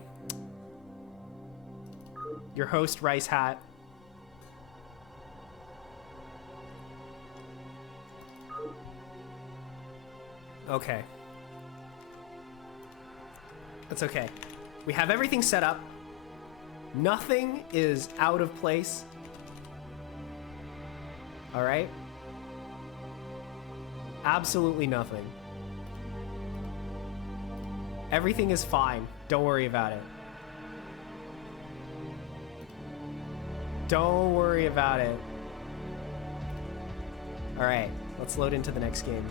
your host, RiceHat. Okay. That's okay. We have everything set up. Nothing is out of place. All right? Absolutely nothing. Everything is fine. Don't worry about it. Don't worry about it. All right, let's load into the next game.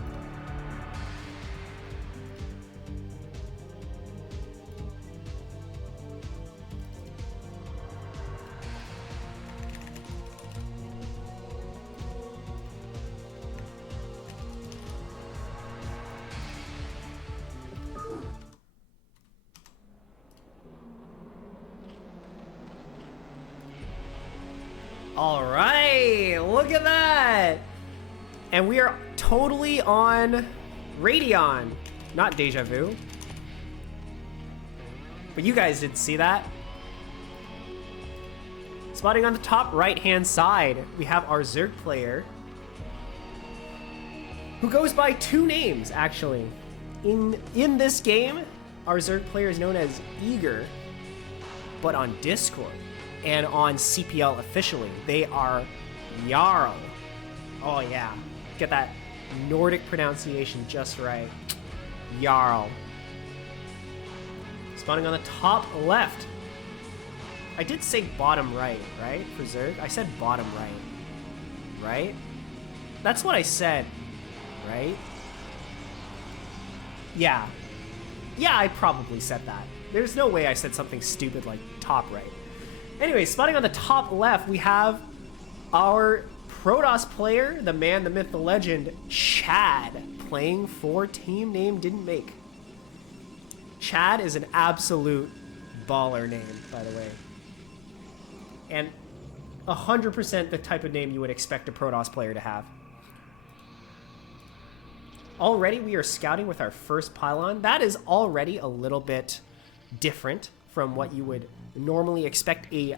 All right, look at that. And we are totally on Radeon, not Deja Vu. But you guys didn't see that. Spotting on the top right-hand side, we have our Zerg player, who goes by 2 names, actually. In this game, our Zerg player is known as Eager, but on Discord and on CPL officially, they are Jarl. Oh yeah, get that Nordic pronunciation just right. Jarl. Spawning on the top left. I did say bottom right, right? For Zerg? I said bottom right. Right? That's what I said, right? Yeah. Yeah, I probably said that. There's no way I said something stupid like top right. Anyway, spotting on the top left, we have our Protoss player, the man, the myth, the legend, Chad, playing for team name didn't make. Chad is an absolute baller name, by the way. And 100% the type of name you would expect a Protoss player to have. Already we are scouting with our first pylon. That is already a little bit different from what you would normally expect a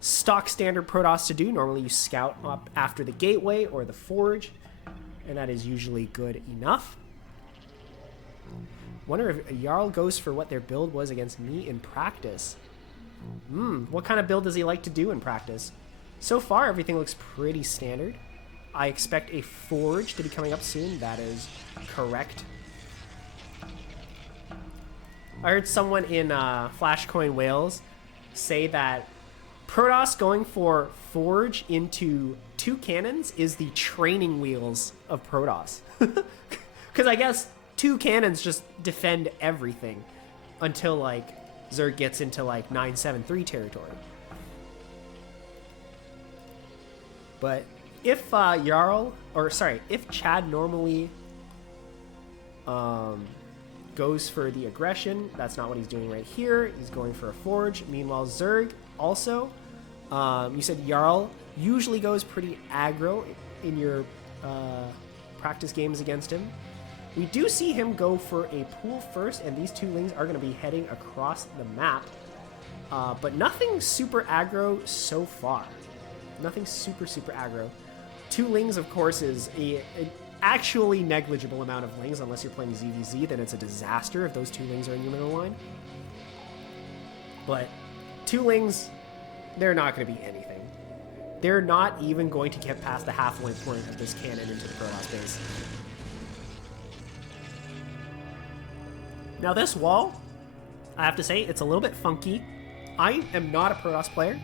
stock standard Protoss to do. Normally you scout up after the gateway or the forge, and that is usually good enough. Wonder if Jarl goes for what their build was against me in practice. What kind of build does he like to do in practice? So far, everything looks pretty standard. I expect a forge to be coming up soon. That is correct. I heard someone in FlashCoin Whales say that Protoss going for forge into 2 cannons is the training wheels of Protoss. Because I guess 2 cannons just defend everything until like Zerg gets into like 973 territory. But if if Chad normally goes for the aggression. That's not what he's doing right here. He's going for a forge. Meanwhile, Zerg also. You said Jarl usually goes pretty aggro in your practice games against him. We do see him go for a pool first, and these two lings are going to be heading across the map. But nothing super aggro so far. Nothing super aggro. Two lings, of course, is an actually negligible amount of lings. Unless you're playing ZVZ, then it's a disaster if those two lings are in your middle line. But two lings, they're not going to be anything. They're not even going to get past the halfway point of this cannon into the Protoss base. Now this wall, I have to say, it's a little bit funky. I am not a Protoss player.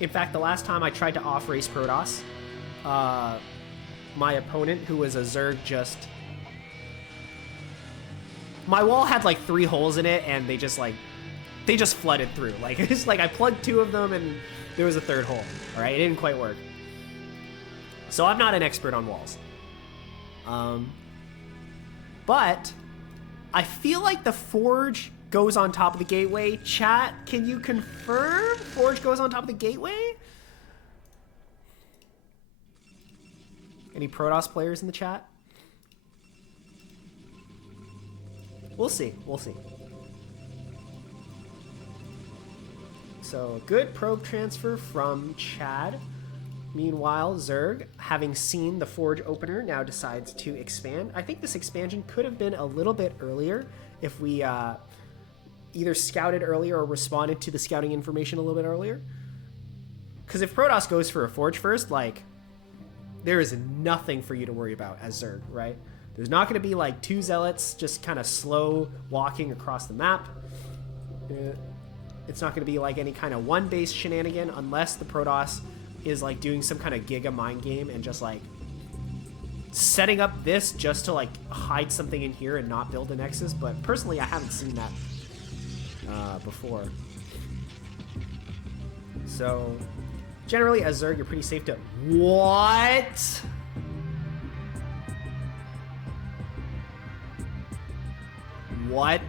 In fact, the last time I tried to off-race Protoss, my opponent, who was a Zerg, my wall had like 3 holes in it, and they just flooded through. Like, it's like I plugged 2 of them, and there was a 3rd hole. All right, it didn't quite work. So I'm not an expert on walls. But I feel like the Forge goes on top of the gateway. Chat, can you confirm Forge goes on top of the gateway? Any Protoss players in the chat? We'll see. We'll see. So, good probe transfer from Chad. Meanwhile, Zerg, having seen the Forge opener, now decides to expand. I think this expansion could have been a little bit earlier if we either scouted earlier or responded to the scouting information a little bit earlier. Because if Protoss goes for a Forge first, like, there is nothing for you to worry about as Zerg, right? There's not going to be like 2 zealots just kind of slow walking across the map. It's not going to be like any kind of one base shenanigan unless the Protoss is like doing some kind of giga mind game and just like setting up this just to like hide something in here and not build a nexus. But personally, I haven't seen that before. So generally as Zerg, you're pretty safe to... What? What?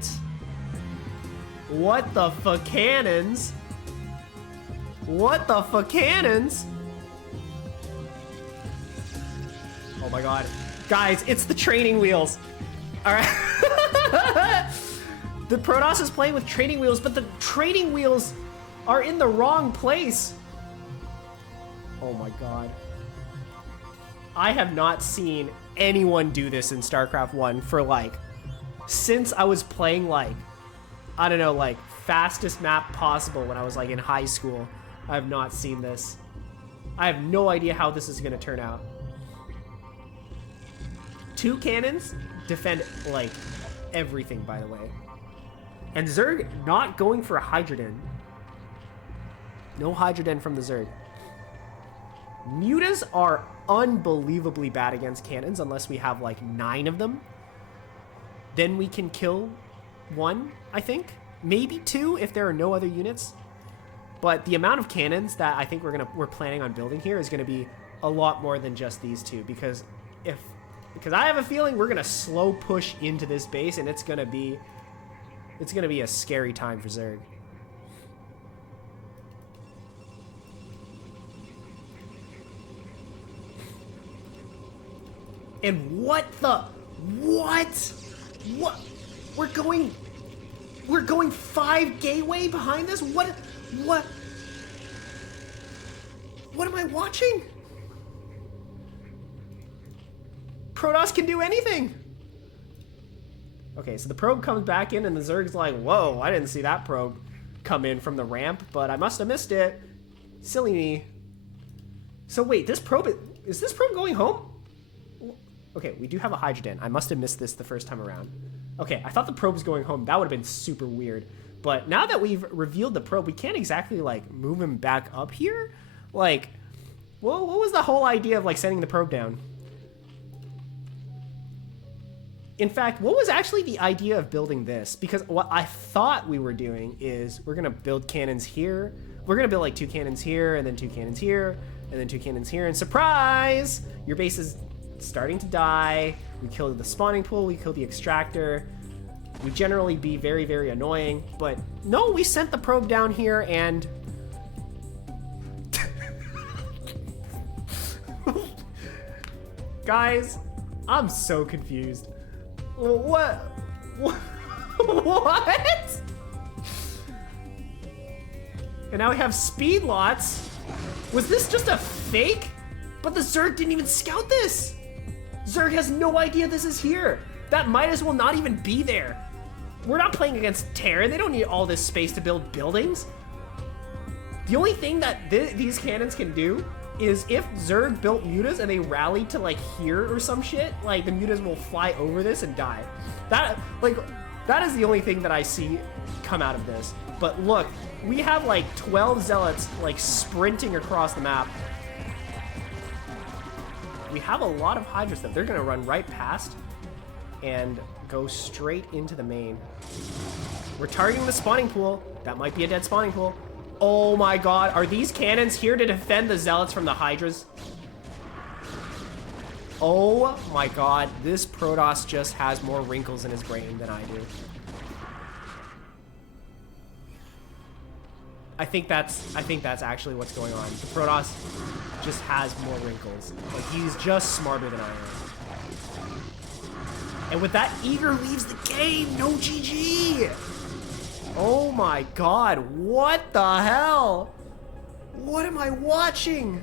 What the fuck cannons? What the fuck cannons? Oh my god. Guys, it's the training wheels. Alright. The Protoss is playing with training wheels, but the training wheels are in the wrong place. Oh my god. I have not seen anyone do this in StarCraft 1 for like, since I was playing like, I don't know, like fastest map possible when I was like in high school. I have not seen this. I have no idea how this is gonna turn out. 2 cannons defend like everything, by the way. And Zerg not going for a Hydroden. No Hydroden from the Zerg. Mutas are unbelievably bad against cannons unless we have like 9 of them. Then we can kill 1, I think. Maybe 2 if there are no other units. But the amount of cannons that I think we're planning on building here is gonna be a lot more than just these 2, because I have a feeling we're gonna slow push into this base, and it's gonna be a scary time for Zerg. And what? We're going 5 gateway behind this? What am I watching? Protoss can do anything. Okay, so the probe comes back in and the Zerg's like, whoa, I didn't see that probe come in from the ramp, but I must have missed it. Silly me. So wait, is this probe going home? Okay, we do have a Hydroden. I must have missed this the first time around. Okay, I thought the probe was going home. That would have been super weird. But now that we've revealed the probe, we can't exactly, like, move him back up here? Like, what was the whole idea of, like, sending the probe down? In fact, what was actually the idea of building this? Because what I thought we were doing is we're going to build cannons here. We're going to build, like, 2 cannons here, and then 2 cannons here, and then 2 cannons here. And surprise! Your base is starting to die. We killed the spawning pool. We killed the extractor. would generally be very, very annoying. But no, we sent the probe down here and... Guys, I'm so confused. What? What? And now we have speed lots. Was this just a fake? But the Zerg didn't even scout this. Zerg has no idea this is here. That might as well not even be there. We're not playing against Terran. They don't need all this space to build buildings. The only thing that these cannons can do is if Zerg built mutas and they rallied to like here or some shit, like the mutas will fly over this and die. That is the only thing that I see come out of this. But look, we have like 12 zealots like sprinting across the map. We have a lot of Hydras that they're gonna run right past and go straight into the main. We're targeting the spawning pool. That might be a dead spawning pool. Oh my god, are these cannons here to defend the zealots from the Hydras? Oh my god, this Protoss just has more wrinkles in his brain than I do. I think that's actually what's going on. The Protoss just has more wrinkles. Like, he's just smarter than I am. And with that, Eager leaves the game. No GG. Oh my god, what the hell? What am I watching?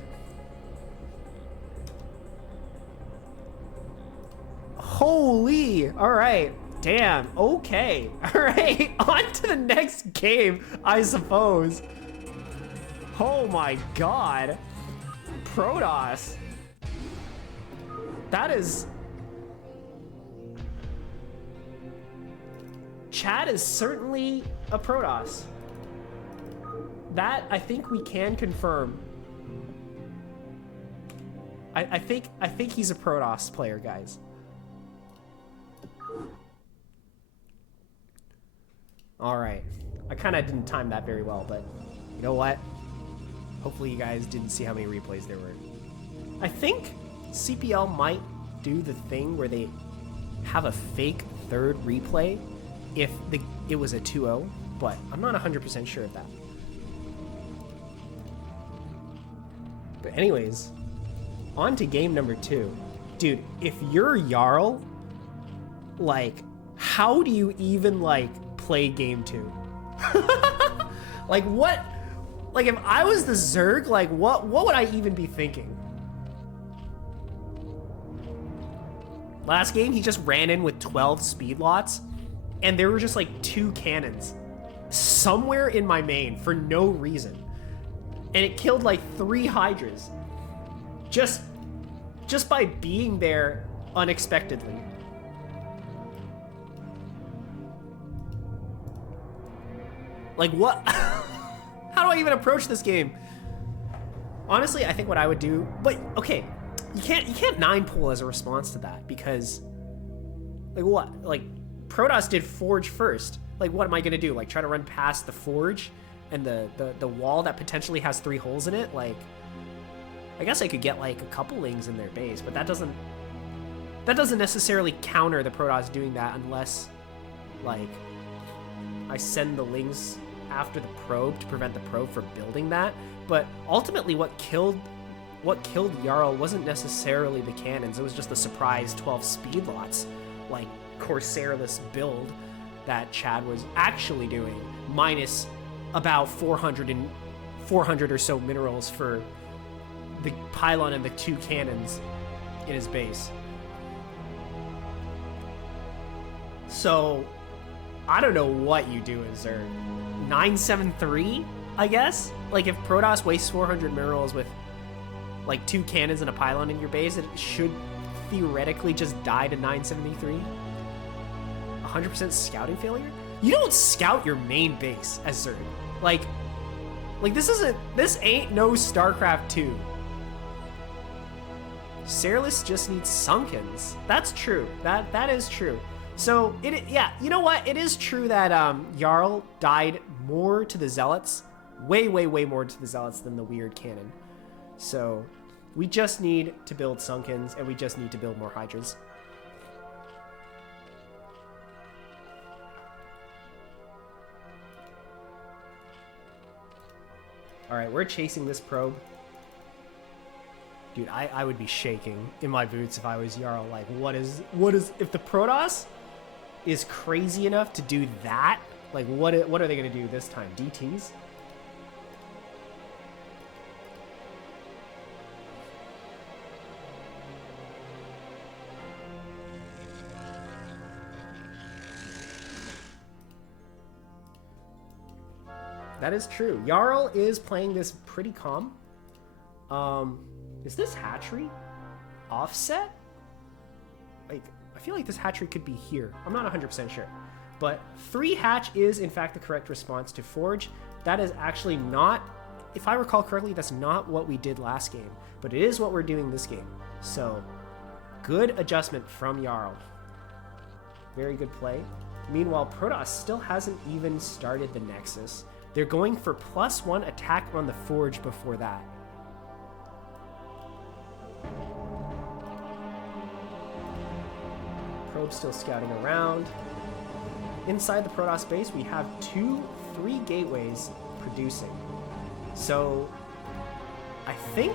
Holy, all right, damn, okay. All right, on to the next game, I suppose. Oh my god. Protoss. That is... Chad is certainly a Protoss. That, I think we can confirm. I think he's a Protoss player, guys. All right. I kind of didn't time that very well, but you know what? Hopefully you guys didn't see how many replays there were. I think CPL might do the thing where they have a fake third replay if it was a 2-0, but I'm not 100% sure of that. But anyways, on to game number 2. Dude, if you're Jarl, like, how do you even, like, play game 2? Like, what? Like, if I was the Zerg, like, what would I even be thinking? Last game, he just ran in with 12 speed lots, and there were just, like, 2 cannons somewhere in my main for no reason. And it killed, like, 3 Hydras. Just by being there unexpectedly. Like, what? How do I even approach this game? Honestly, I think what I would do, but okay, you can't 9-pull as a response to that, because like what? Like, Protoss did Forge first. Like, what am I gonna do? Like, try to run past the Forge and the wall that potentially has 3 holes in it? Like, I guess I could get like a couple lings in their base, but that doesn't necessarily counter the Protoss doing that unless like I send the lings after the probe to prevent the probe from building that. But ultimately what killed Jarl wasn't necessarily the cannons. It was just the surprise 12 speed lots, like Corsairless build that Chad was actually doing, minus about 400 or so minerals for the pylon and the 2 cannons in his base. So I don't know what you do as Zerg. 973, I guess? Like, if Protoss wastes 400 minerals with like 2 cannons and a pylon in your base, it should theoretically just die to 973. 100% scouting failure? You don't scout your main base as Zerg. Like this ain't no StarCraft 2. Sairless just needs Sunkens. That's true. That is true. So, yeah, you know what? It is true that Jarl died more to the Zealots. Way, way, way more to the Zealots than the weird cannon. So, we just need to build Sunkens, and we just need to build more Hydras. All right, we're chasing this probe. Dude, I would be shaking in my boots if I was Jarl. Like, what is, if the Protoss is crazy enough to do that? Like, what are they going to do this time? DTs? That is true. Jarl is playing this pretty calm. Is this hatchery offset? Like, I feel like this hatchery could be here. I'm not 100% sure. But 3 hatch is, in fact, the correct response to forge. That is actually not, if I recall correctly, that's not what we did last game. But it is what we're doing this game. So, good adjustment from Jarl. Very good play. Meanwhile, Protoss still hasn't even started the Nexus. They're going for +1 attack on the forge before that. Probe still scouting around. Inside the Protoss base, we have 3 gateways producing. So I think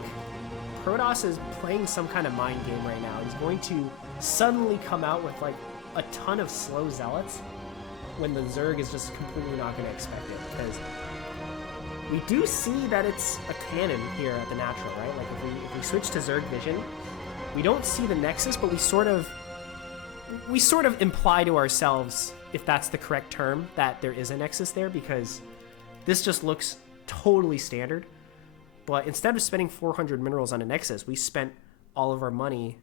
Protoss is playing some kind of mind game right now. He's going to suddenly come out with like a ton of slow zealots when the Zerg is just completely not going to expect it, because we do see that it's a cannon here at the natural, right? Like if we switch to Zerg vision, we don't see the Nexus, but we sort of imply to ourselves, if that's the correct term, that there is a Nexus there, because this just looks totally standard. But instead of spending 400 minerals on a Nexus, we spent all of our money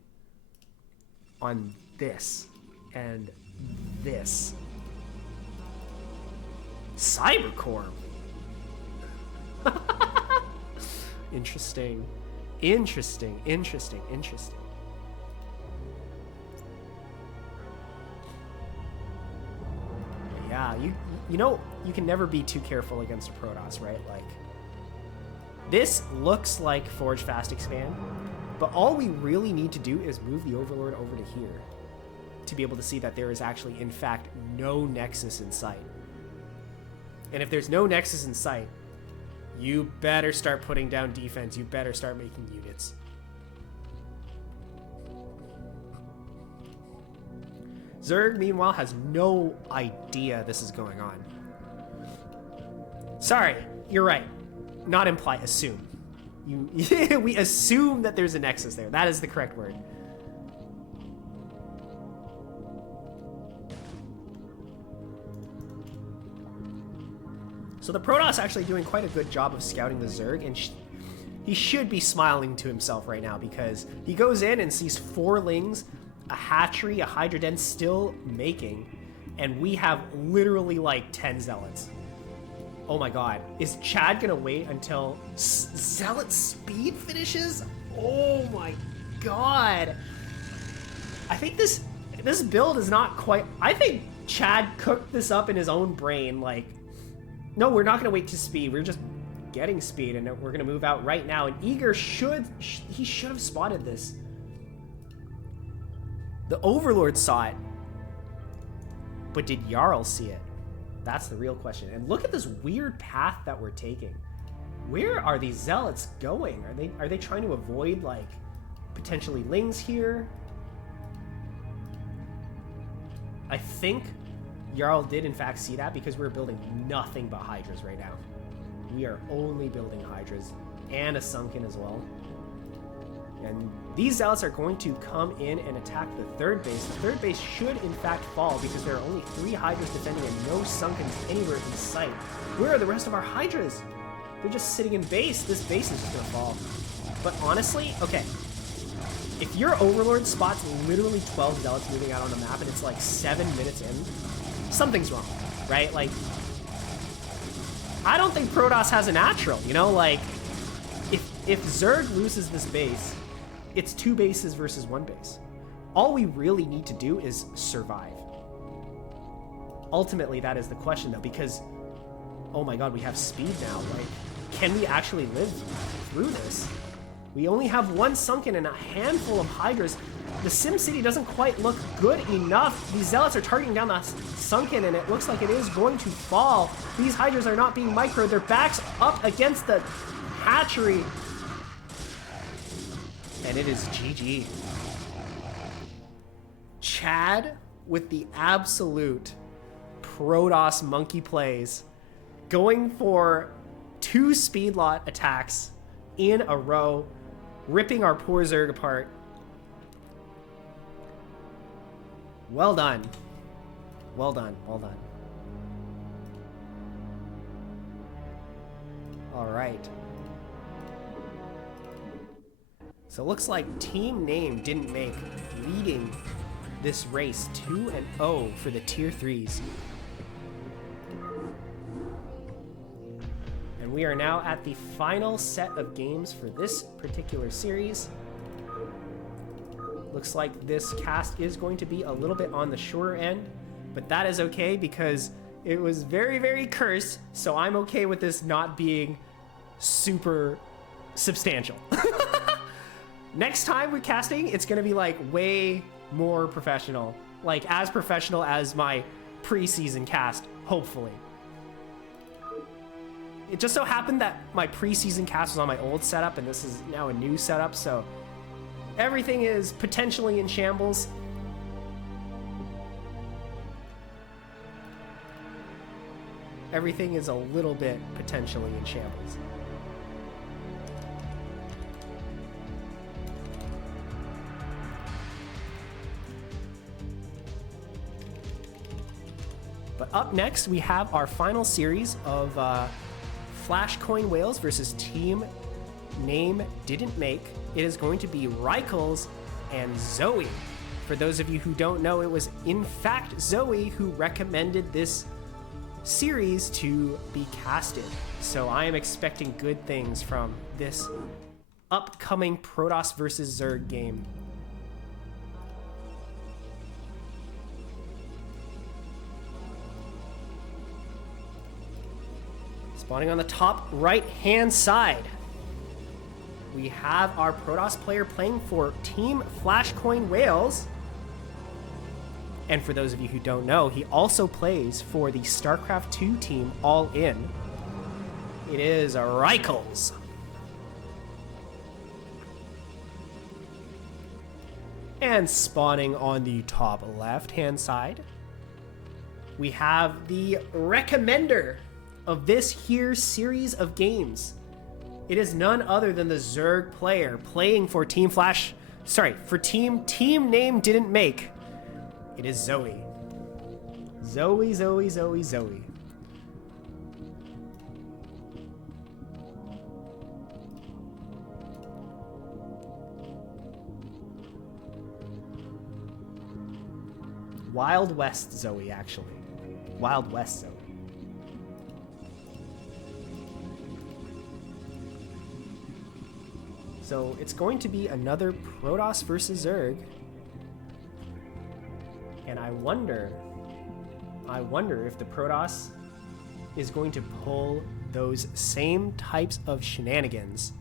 on this and this. Cybercore. Interesting. Interesting. Interesting. Interesting. Yeah, you know, you can never be too careful against a Protoss, right? Like, this looks like Forge Fast Expand, but all we really need to do is move the Overlord over to here to be able to see that there is actually, in fact, no Nexus in sight. And if there's no Nexus in sight, you better start putting down defense. You better start making units. Zerg, meanwhile, has no idea this is going on. Sorry, you're right. Not imply, assume. We assume that there's a Nexus there. That is the correct word. So the Protoss actually doing quite a good job of scouting the Zerg, and he should be smiling to himself right now, because he goes in and sees 4 Lings, a hatchery, a Hydra Den still making, and we have literally like 10 Zealots. Oh my god. Is Chad gonna wait until Zealot speed finishes? Oh my god. I think this build is not quite... I think Chad cooked this up in his own brain, like... No, we're not gonna wait to speed. We're just getting speed, and we're gonna move out right now. And Eager should have spotted this. The Overlord saw it, but did Jarl see it? That's the real question. And look at this weird path that we're taking. Where are these Zealots going? Are they trying to avoid, like, potentially Lings here? I think Jarl did in fact see that, because we're building nothing but Hydras right now. We are only building Hydras, and a Sunken as well. And these Zealots are going to come in and attack the 3rd base. The 3rd base should in fact fall, because there are only 3 Hydras defending and no Sunkens anywhere in sight. Where are the rest of our Hydras? They're just sitting in base. This base is just gonna fall. But honestly, okay, if your Overlord spots literally 12 Zealots moving out on the map and it's like 7 minutes in, something's wrong, right? Like, I don't think Protoss has a natural, you know? Like, if Zerg loses this base, it's 2 bases versus 1 base. All we really need to do is survive. Ultimately, that is the question, though, because, oh my god, we have speed now. Like, can we actually live through this? We only have one sunken and a handful of hydras. The SimCity doesn't quite look good enough. These zealots are targeting down the sunken, and it looks like it is going to fall. These hydras are not being microed. Their backs up against the hatchery. And it is GG. Chad with the absolute Protoss monkey plays, going for 2 speed lot attacks in a row, ripping our poor Zerg apart. Well done. Well done. Well done. All right. So it looks like team name didn't make, leading this race 2-0 for the tier 3s. And we are now at the final set of games for this particular series. Looks like this cast is going to be a little bit on the shorter end, but that is okay because it was very, very cursed, so I'm okay with this not being super substantial. Next time we're casting, it's gonna be like way more professional, like as professional as my preseason cast, hopefully. It just so happened that my preseason cast was on my old setup and this is now a new setup, so everything is potentially in shambles. Everything is a little bit potentially in shambles. But up next, we have our final series of FlashCoin Whales versus Team Name Didn't Make. It is going to be Raikkles and Zoey. For those of you who don't know, it was in fact Zoey who recommended this series to be casted. So I am expecting good things from this upcoming Protoss versus Zerg game. Spawning on the top right-hand side, we have our Protoss player playing for Team FlashCoin Whales. And for those of you who don't know, he also plays for the Starcraft 2 team All In. It is Raikkles. And spawning on the top left-hand side, we have the recommender of this here series of games. It is none other than the Zerg player playing for Team Name Didn't Make. It is Zoey. Zoey. Wild West Zoey, actually. Wild West Zoey. So it's going to be another Protoss versus Zerg. And I wonder if the Protoss is going to pull those same types of shenanigans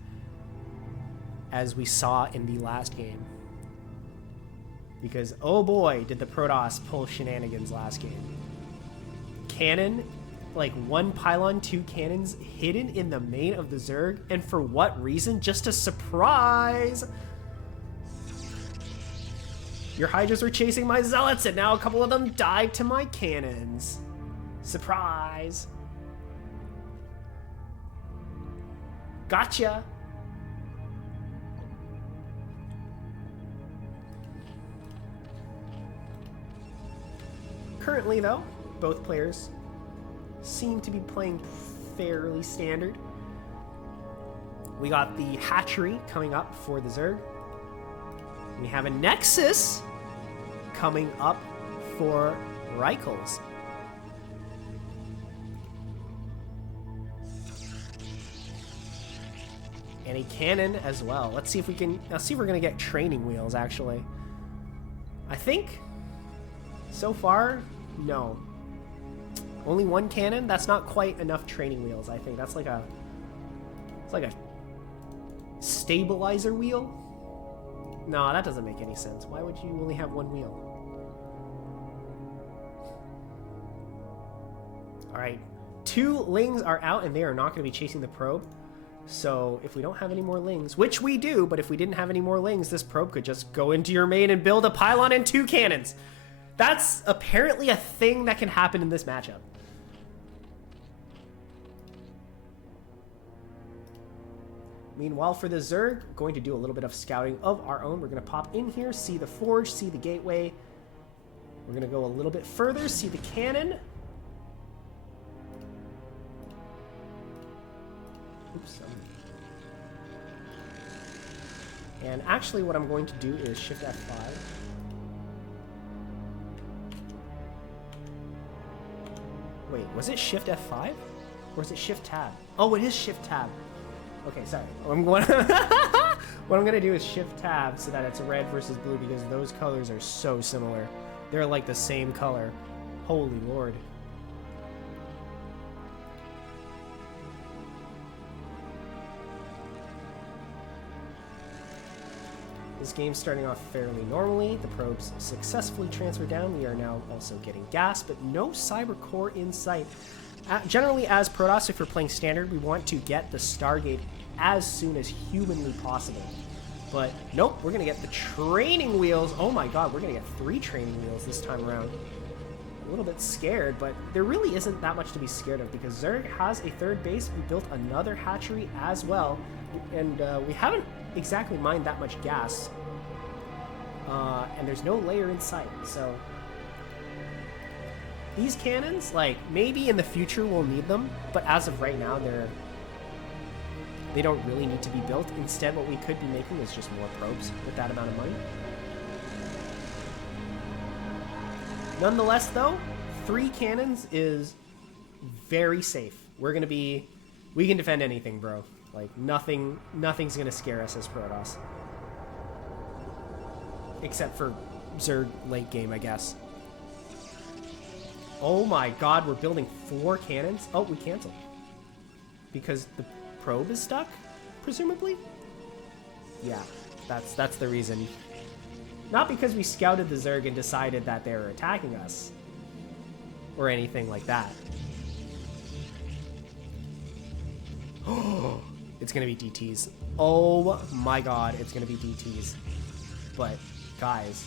as we saw in the last game. Because, oh boy, did the Protoss pull shenanigans last game. Cannon, like 1 pylon, 2 cannons hidden in the main of the Zerg, and for what reason? Just a surprise! Your Hydras were chasing my Zealots, and now a couple of them died to my cannons. Surprise! Gotcha! Currently, though, both players seem to be playing fairly standard. We got the hatchery coming up for the Zerg. We have a Nexus coming up for Raikkles. And a cannon as well. Let's see if we're gonna get training wheels, actually. I think so far, no. Only 1 cannon? That's not quite enough training wheels, I think. That's like a Stabilizer wheel? No, that doesn't make any sense. Why would you only have one wheel? Alright, 2 lings are out and they are not going to be chasing the probe. So if we don't have any more lings, which we do, but if we didn't have any more lings, this probe could just go into your main and build a pylon and 2 cannons. That's apparently a thing that can happen in this matchup. Meanwhile, for the Zerg, we're going to do a little bit of scouting of our own. We're going to pop in here, see the forge, see the gateway. We're going to go a little bit further, see the cannon. Oops. And actually what I'm going to do is shift F5. Wait, was it shift F5? Or is it shift tab? Oh, it is shift tab. Okay, sorry. What I'm gonna do is shift tab so that it's red versus blue because those colors are so similar. They're like the same color. Holy Lord. This game's starting off fairly normally. The probes successfully transfer down. We are now also getting gas, but no cyber core in sight. Generally, as Protoss, if we're playing standard, we want to get the Stargate as soon as humanly possible. But nope, we're going to get the training wheels. Oh my god, we're going to get 3 training wheels this time around. A little bit scared, but there really isn't that much to be scared of because Zerg has a 3rd base. We built another hatchery as well, and we haven't exactly mined that much gas. And there's no layer in sight, so these cannons, like, maybe in the future we'll need them, but as of right now, they don't really need to be built. Instead, what we could be making is just more probes with that amount of money. Nonetheless, though, 3 cannons is very safe. We can defend anything, bro. Like, nothing's gonna scare us as Protoss. Except for Zerg late game, I guess. Oh my god, we're building 4 cannons? Oh, we canceled. Because the probe is stuck, presumably? Yeah, that's the reason. Not because we scouted the Zerg and decided that they were attacking us. Or anything like that. Oh, it's gonna be DTs. Oh my god, it's gonna be DTs. But, guys...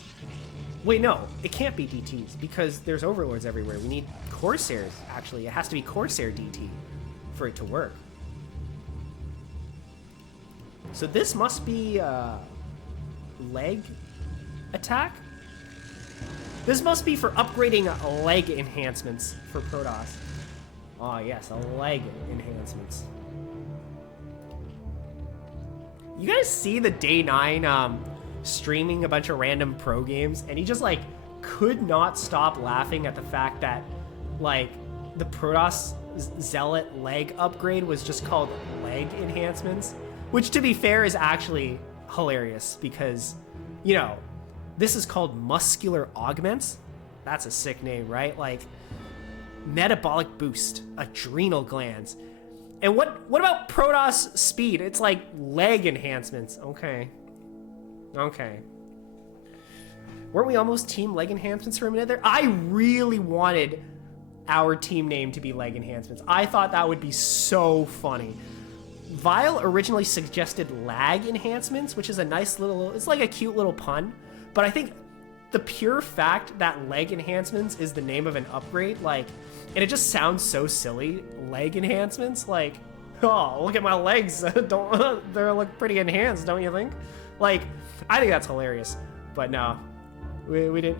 Wait, no, it can't be DTs because there's overlords everywhere. We need Corsairs, actually. It has to be Corsair DT for it to work. So this must be leg attack? This must be for upgrading leg enhancements for Protoss. Oh yes, leg enhancements. You guys see the day 9 streaming a bunch of random pro games, and he just like could not stop laughing at the fact that like the Protoss Zealot leg upgrade was just called leg enhancements, which to be fair is actually hilarious because, you know, this is called muscular augments. That's a sick name, right? Like metabolic boost, adrenal glands. And what about Protoss speed? It's like leg enhancements. Okay. Weren't we almost team leg enhancements for a minute there? I really wanted our team name to be leg enhancements. I thought that would be so funny. Vile originally suggested lag enhancements, which is a nice little, it's like a cute little pun. But I think the pure fact that leg enhancements is the name of an upgrade, like, and it just sounds so silly. Leg enhancements, like, oh, look at my legs. They look pretty enhanced, don't you think? Like, I think that's hilarious, but no, we didn't.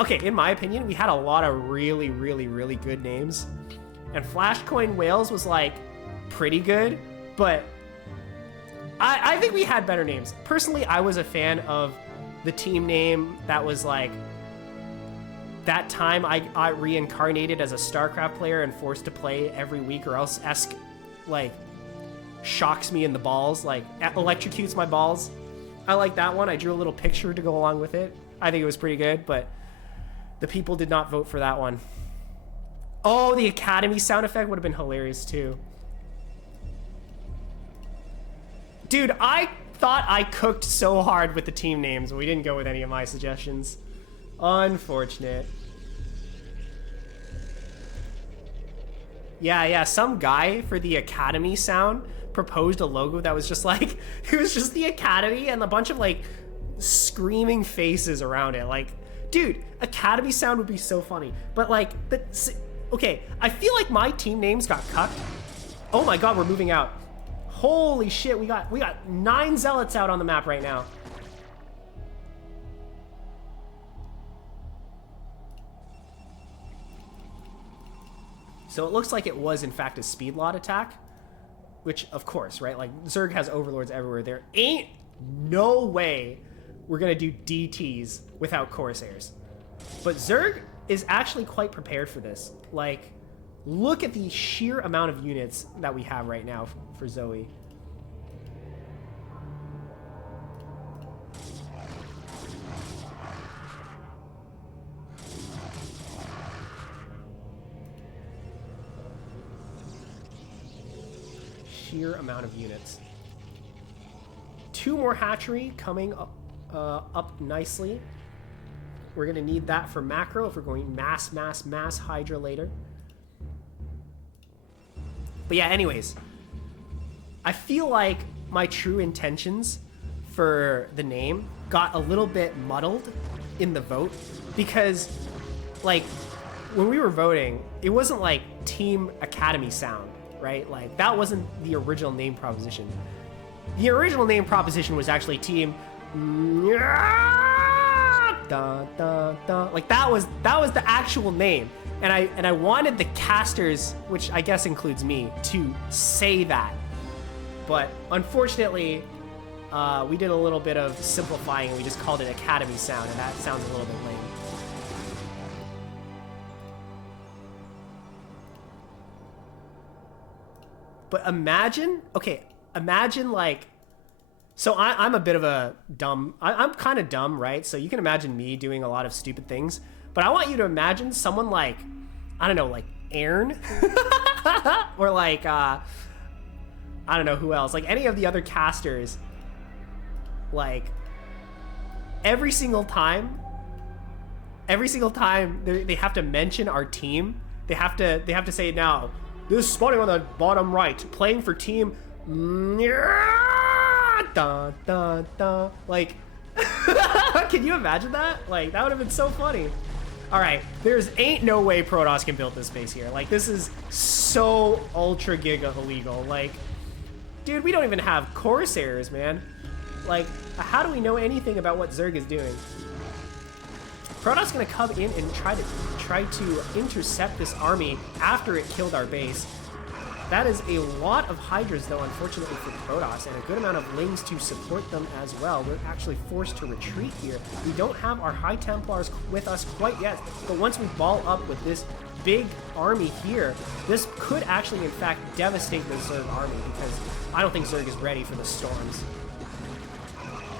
Okay, in my opinion, we had a lot of really good names, and FlashCoin Whales was like pretty good, but I think we had better names. Personally, I was a fan of the team name that was like, that time I reincarnated as a Starcraft player and forced to play every week or else like shocks me in the balls, like electrocutes my balls. I like that one. I drew a little picture to go along with it. I think it was pretty good, but the people did not vote for that one. Oh, the Academy sound effect would have been hilarious too. Dude, I thought I cooked so hard with the team names, but we didn't go with any of my suggestions. Unfortunate. Yeah, some guy for the Academy sound proposed a logo that was just like, it was just the Academy and a bunch of like screaming faces around it. Like, dude, Academy sound would be so funny. But like, okay, I feel like my team names got cucked. Oh my god, we're moving out. Holy shit, we got 9 zealots out on the map right now. So it looks like it was in fact a speed lot attack, which of course, right? Like Zerg has overlords everywhere. There ain't no way we're gonna do DTs without Corsairs. But Zerg is actually quite prepared for this. Like, look at the sheer amount of units that we have right now for Zoey. Sheer amount of units. 2 more hatchery coming up nicely. We're gonna need that for macro if we're going mass Hydra later. But yeah, anyways, I feel like my true intentions for the name got a little bit muddled in the vote because, like, when we were voting, it wasn't like Team Academy sound, right? Like, that wasn't the original name proposition. The original name proposition was actually Team like that was the actual name, and I wanted the casters, which I guess includes me, to say that, but unfortunately we did a little bit of simplifying and we just called it Academy sound, and that sounds a little bit lame. But imagine like, so I'm a bit of a dumb, I'm kind of dumb, right? So you can imagine me doing a lot of stupid things, but I want you to imagine someone like, I don't know, like Aaron, or like, I don't know who else, like any of the other casters, like every single time they have to mention our team, they have to say, now, this is spawning on the bottom right, playing for team, dun, dun, dun. Like, can you imagine that? Like, that would have been so funny. All right, there's ain't no way Protoss can build this base here. Like, this is so ultra giga illegal. Like, dude, we don't even have Corsairs, man. Like, how do we know anything about what Zerg is doing? Protoss gonna come in and try to intercept this army after it killed our base. That is a lot of Hydras, though, unfortunately for Protoss, and a good amount of Lings to support them as well. We're actually forced to retreat here. We don't have our High Templars with us quite yet, but once we ball up with this big army here, this could actually, in fact, devastate the Zerg army, because I don't think Zerg is ready for the storms.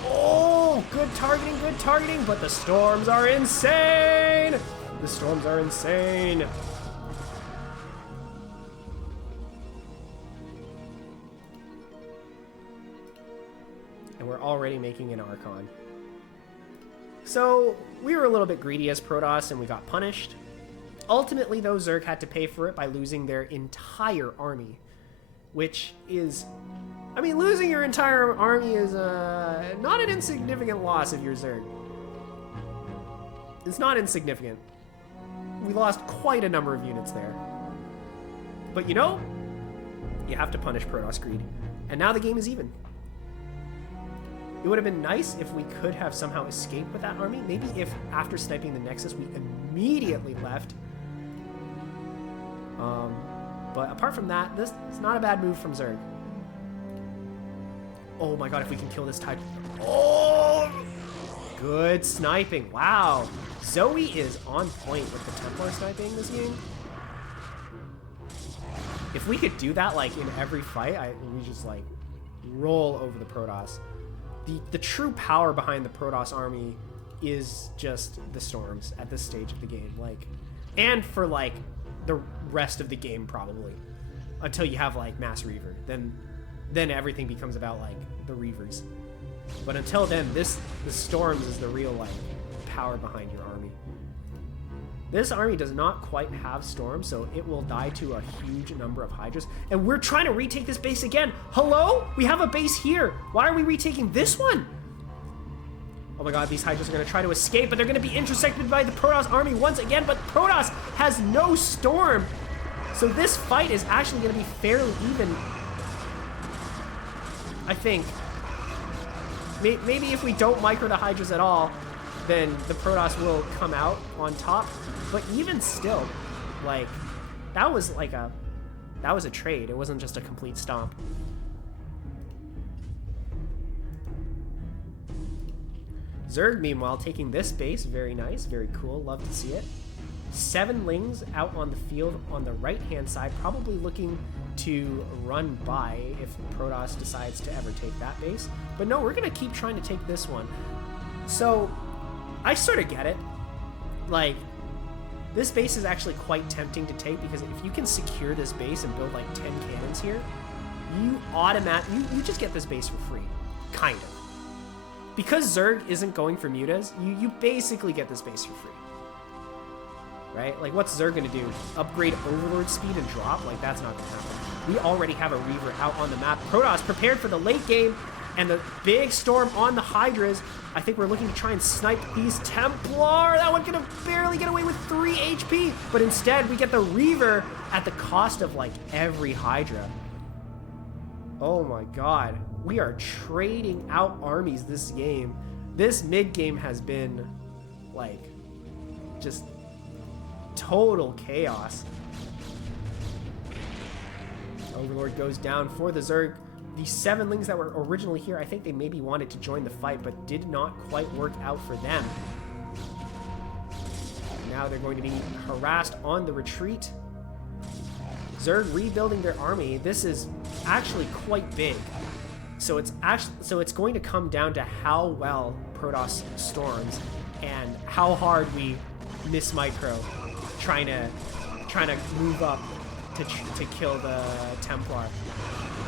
Oh, good targeting, but the storms are insane! The storms are insane! And we're already making an Archon. So, we were a little bit greedy as Protoss, and we got punished. Ultimately, though, Zerg had to pay for it by losing their entire army, which is... I mean, losing your entire army is not an insignificant loss if you're Zerg. It's not insignificant. We lost quite a number of units there. But you know, you have to punish Protoss greed. And now the game is even. It would have been nice if we could have somehow escaped with that army. Maybe if after sniping the Nexus we immediately left. But apart from that, this is not a bad move from Zerg. Oh my god, if we can kill this Tide. Oh! Good sniping. Wow. Zoey is on point with the Templar sniping this game. If we could do that like in every fight, we just like roll over the Protoss. The true power behind the Protoss army is just the storms at this stage of the game. Like, and for like the rest of the game probably. Until you have like Mass Reaver. Then then everything becomes about like the Reavers. But until then, the Storms is the real like power behind your army. This army does not quite have Storms, so it will die to a huge number of Hydras. And we're trying to retake this base again. Hello? We have a base here. Why are we retaking this one? Oh my god, these Hydras are going to try to escape, but they're going to be intersected by the Protoss army once again. But Protoss has no Storm. So this fight is actually going to be fairly even, I think. Maybe if we don't micro the Hydras at all, then the Protoss will come out on top. But even still, like, that was a trade. It wasn't just a complete stomp. Zerg, meanwhile, taking this base. Very nice, very cool. Love to see it. 7 Lings out on the field on the right-hand side, probably looking to run by if Protoss decides to ever take that base. But no, we're going to keep trying to take this one. So, I sort of get it. Like, this base is actually quite tempting to take because if you can secure this base and build like 10 cannons here, you just get this base for free. Kind of. Because Zerg isn't going for mutas, you basically get this base for free. Right? Like, what's Zerg gonna do? Upgrade Overlord speed and drop? Like, that's not gonna happen. We already have a Reaver out on the map. Protoss prepared for the late game, and the big storm on the Hydras. I think we're looking to try and snipe these Templar. That one gonna barely get away with 3 HP, but instead we get the Reaver at the cost of, like, every Hydra. Oh my god. We are trading out armies this game. This mid-game has been, like, just total chaos. Overlord goes down for the Zerg. The 7 Lings that were originally here, I think they maybe wanted to join the fight, but did not quite work out for them. Now they're going to be harassed on the retreat. Zerg rebuilding their army. This is actually quite big. So it's going to come down to how well Protoss storms and how hard we miss micro trying to move up to kill the Templar.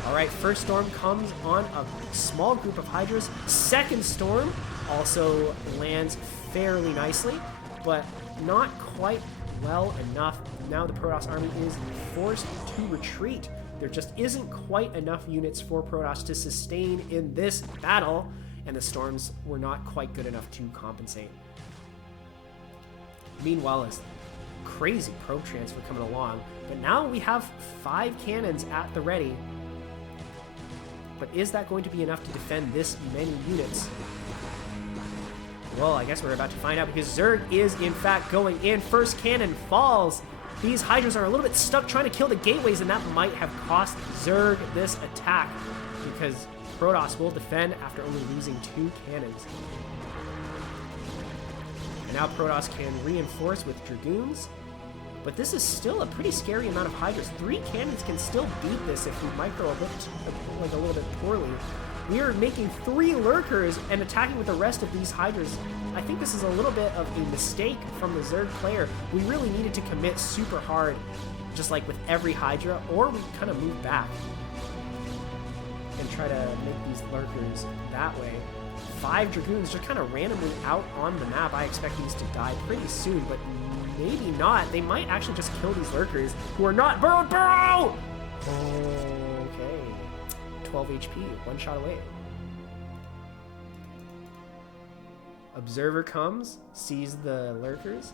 All right, first storm comes on a small group of Hydras. Second storm also lands fairly nicely, but not quite well enough. Now the Protoss army is forced to retreat. There just isn't quite enough units for Protoss to sustain in this battle, and the storms were not quite good enough to compensate. Meanwhile, it's crazy probe transfer coming along, but now we have 5 cannons at the ready. But is that going to be enough to defend this many units? Well, I guess we're about to find out because Zerg is in fact going in. First cannon falls. These Hydras are a little bit stuck trying to kill the gateways, and that might have cost Zerg this attack because Protoss will defend after only losing 2 cannons. And now Protoss can reinforce with Dragoons, but this is still a pretty scary amount of Hydras. 3 cannons can still beat this if we micro a little bit poorly. We are making 3 Lurkers and attacking with the rest of these Hydras. I think this is a little bit of a mistake from the Zerg player. We really needed to commit super hard, just like with every Hydra, or we kind of move back and try to make these Lurkers that way. 5 Dragoons just kind of randomly out on the map. I expect these to die pretty soon, but maybe not. They might actually just kill these Lurkers who are not burrowed. Burrow! Okay. 12 HP, 1 shot away. Observer comes, sees the Lurkers,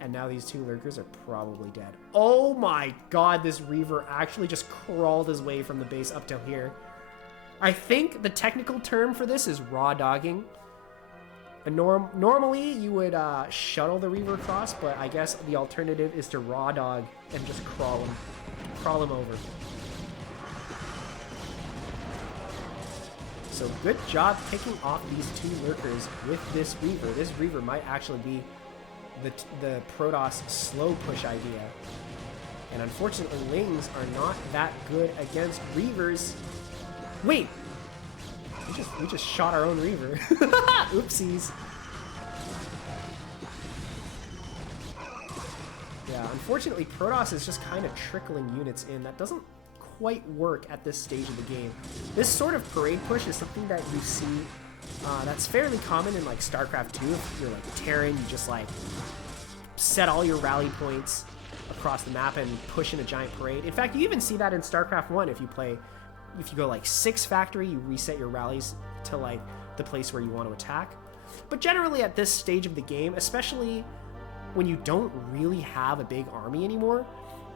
and now these 2 Lurkers are probably dead. Oh my god, this Reaver actually just crawled his way from the base up to here. I think the technical term for this is raw dogging. Normally you would shuttle the Reaver across, but I guess the alternative is to raw dog and just crawl him over. So good job picking off these 2 Lurkers with this Reaver. This Reaver might actually be the Protoss slow push idea. And unfortunately, Lings are not that good against Reavers. Wait! We just shot our own Reaver. Oopsies. Yeah, unfortunately, Protoss is just kind of trickling units in. That doesn't quite work at this stage of the game. This sort of parade push is something that you see that's fairly common in like Starcraft 2. If you're like a Terran, you just like set all your rally points across the map and push in a giant parade. In fact, you even see that in Starcraft 1 if you go like 6 factory, you reset your rallies to like the place where you want to attack. But generally at this stage of the game, especially when you don't really have a big army anymore,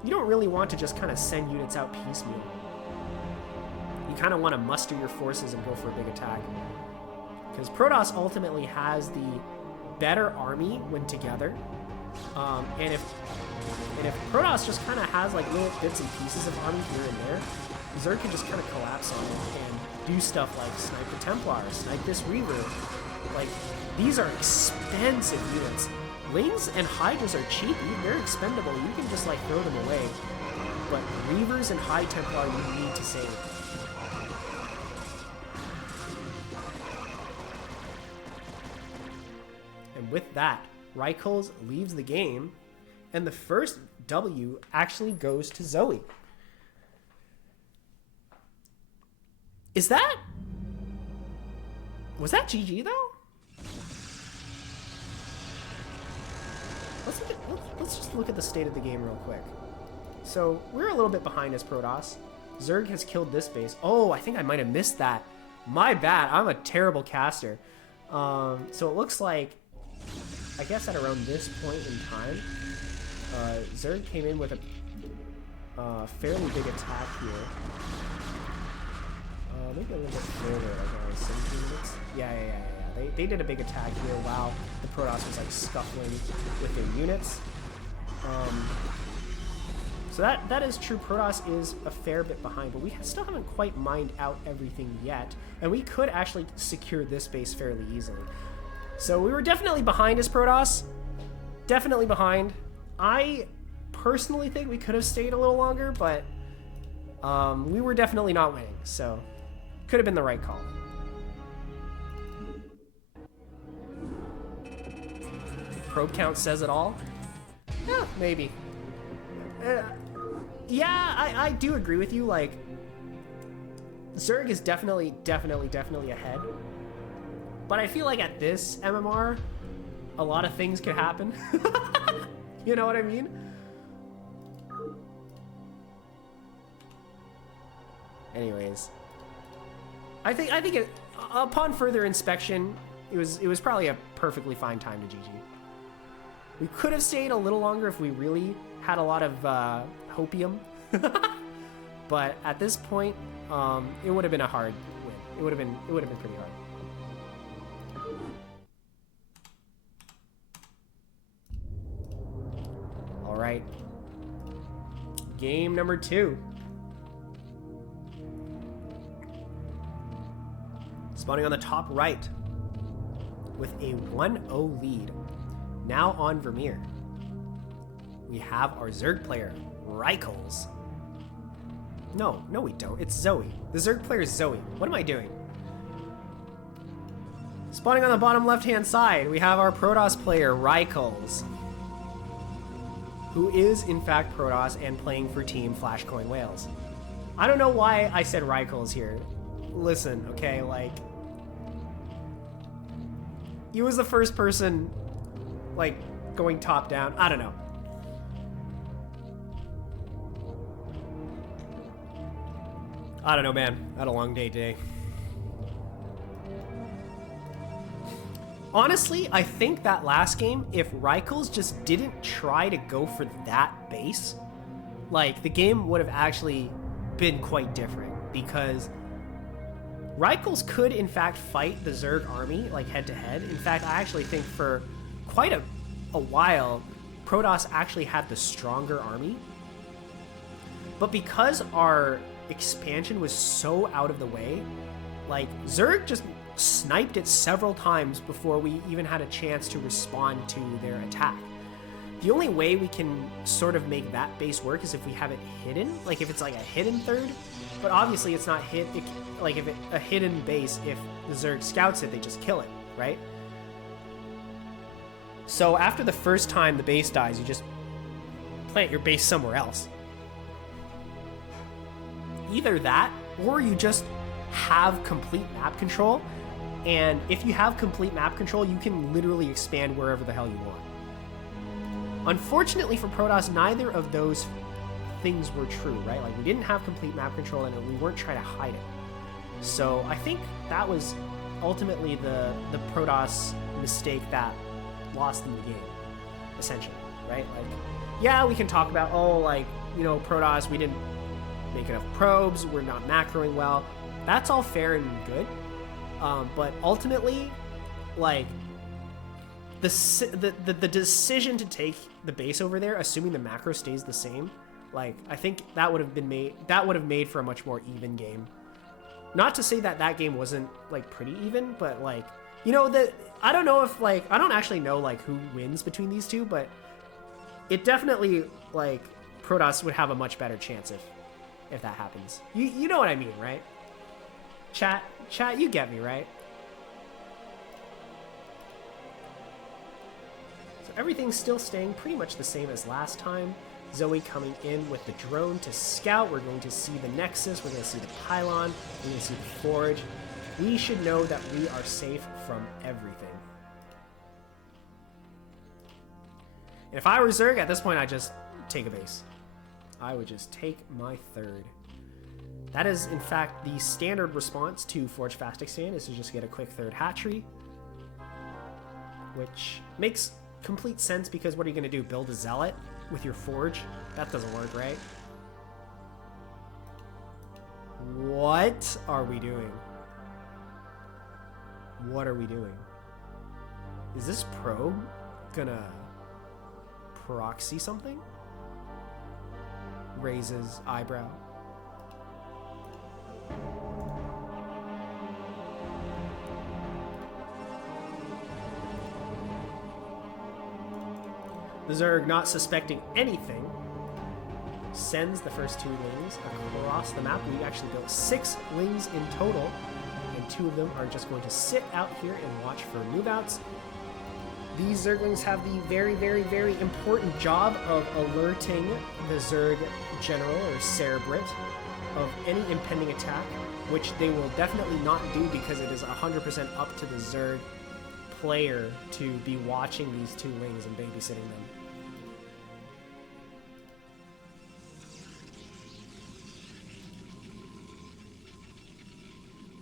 you don't really want to just kind of send units out piecemeal. You kind of want to muster your forces and go for a big attack. Because Protoss ultimately has the better army when together. And if Protoss just kind of has like little bits and pieces of army here and there, Zerg can just kind of collapse on it and do stuff like snipe the Templar, snipe this Reaver. Like, these are expensive units. Lings and Hydras are cheap, they're expendable, you can just like throw them away. But Reavers and High Templar you need to save. And with that, Raikkles leaves the game, and the first W actually goes to Zoey. Was that GG though? Let's just look at the state of the game real quick. So we're a little bit behind as Protoss. Zerg has killed this base. Oh, I think I might have missed that. My bad. I'm a terrible caster. So it looks like, I guess at around this point in time, Zerg came in with a fairly big attack here. Maybe a little bit further, like 17 minutes. Yeah. They did a big attack here while the Protoss was like scuffling with their units. So that is true. Protoss is a fair bit behind, but we still haven't quite mined out everything yet, and we could actually secure this base fairly easily. So we were definitely behind as Protoss. Definitely behind. I personally think we could have stayed a little longer, but we were definitely not winning, so could have been the right call. Probe count says it all? Yeah, maybe. Yeah, I do agree with you. Like, Zerg is definitely ahead. But I feel like at this MMR, a lot of things could happen. You know what I mean? Anyways, I think it, upon further inspection, it was probably a perfectly fine time to GG. We could have stayed a little longer if we really had a lot of hopium, but at this point, it would have been a hard win. It would have been pretty hard. All right, game number 2. Spawning on the top right with a 1-0 lead. Now on Vermeer, we have our Zerg player, Raikkles. No, we don't. It's Zoey. The Zerg player is Zoey. What am I doing? Spawning on the bottom left-hand side, we have our Protoss player, Raikkles, who is, in fact, Protoss and playing for Team FlashCoin Whales. I don't know why I said Raikkles here. Listen, okay, like, he was the first person, like, going top down. I don't know. I don't know, man. I had a long day today. Honestly, I think that last game, if Raikkles just didn't try to go for that base, like, the game would have actually been quite different, because Raikkles could, in fact, fight the Zerg army, like, head-to-head. In fact, I actually think for quite a while, Protoss actually had the stronger army. But because our expansion was so out of the way, like, Zerg just sniped it several times before we even had a chance to respond to their attack. The only way we can sort of make that base work is if we have it hidden, like if it's like a hidden third, but obviously it's not hit, like if a hidden base, if the Zerg scouts it, they just kill it, right? So after the first time the base dies, you just plant your base somewhere else. either that, or you just have complete map control. And if you have complete map control, you can literally expand wherever the hell you want. Unfortunately for Protoss, neither of those things were true, right? Like, we didn't have complete map control and we weren't trying to hide it. So I think that was ultimately the Protoss mistake that lost them the game, essentially, right? Like, yeah, we can talk about, oh, like, you know, Protoss, we didn't make enough probes, we're not macroing well. That's all fair and good. But ultimately, like, the decision to take the base over there, assuming the macro stays the same, like, I think that would have made for a much more even game. Not to say that that game wasn't, like, pretty even, but, like, you know, I don't know if, like, I don't actually know, like, who wins between these two, but it definitely, like, Protoss would have a much better chance if that happens. You know what I mean, right? Chat, you get me, right? So everything's still staying pretty much the same as last time. Zoey coming in with the drone to scout. We're going to see the Nexus. We're going to see the Pylon. We're going to see the Forge. We should know that we are safe from everything. And if I were Zerg, at this point, I'd just take a base. I would just take my third. That is, in fact, the standard response to Forge Fast Expand, is to just get a quick third hatchery. Which makes complete sense, because what are you going to do? Build a Zealot with your Forge? That doesn't work, right? What are we doing? What are we doing? Is this probe gonna proxy something? Raises eyebrow. The Zerg, not suspecting anything, sends the first two lings across the map. We actually built 6 lings in total, and 2 of them are just going to sit out here and watch for move-outs. These Zerglings have the very, very, very important job of alerting the Zerg General, or Cerebrit, of any impending attack, which they will definitely not do, because it is 100% up to the Zerg player to be watching these 2 lings and babysitting them.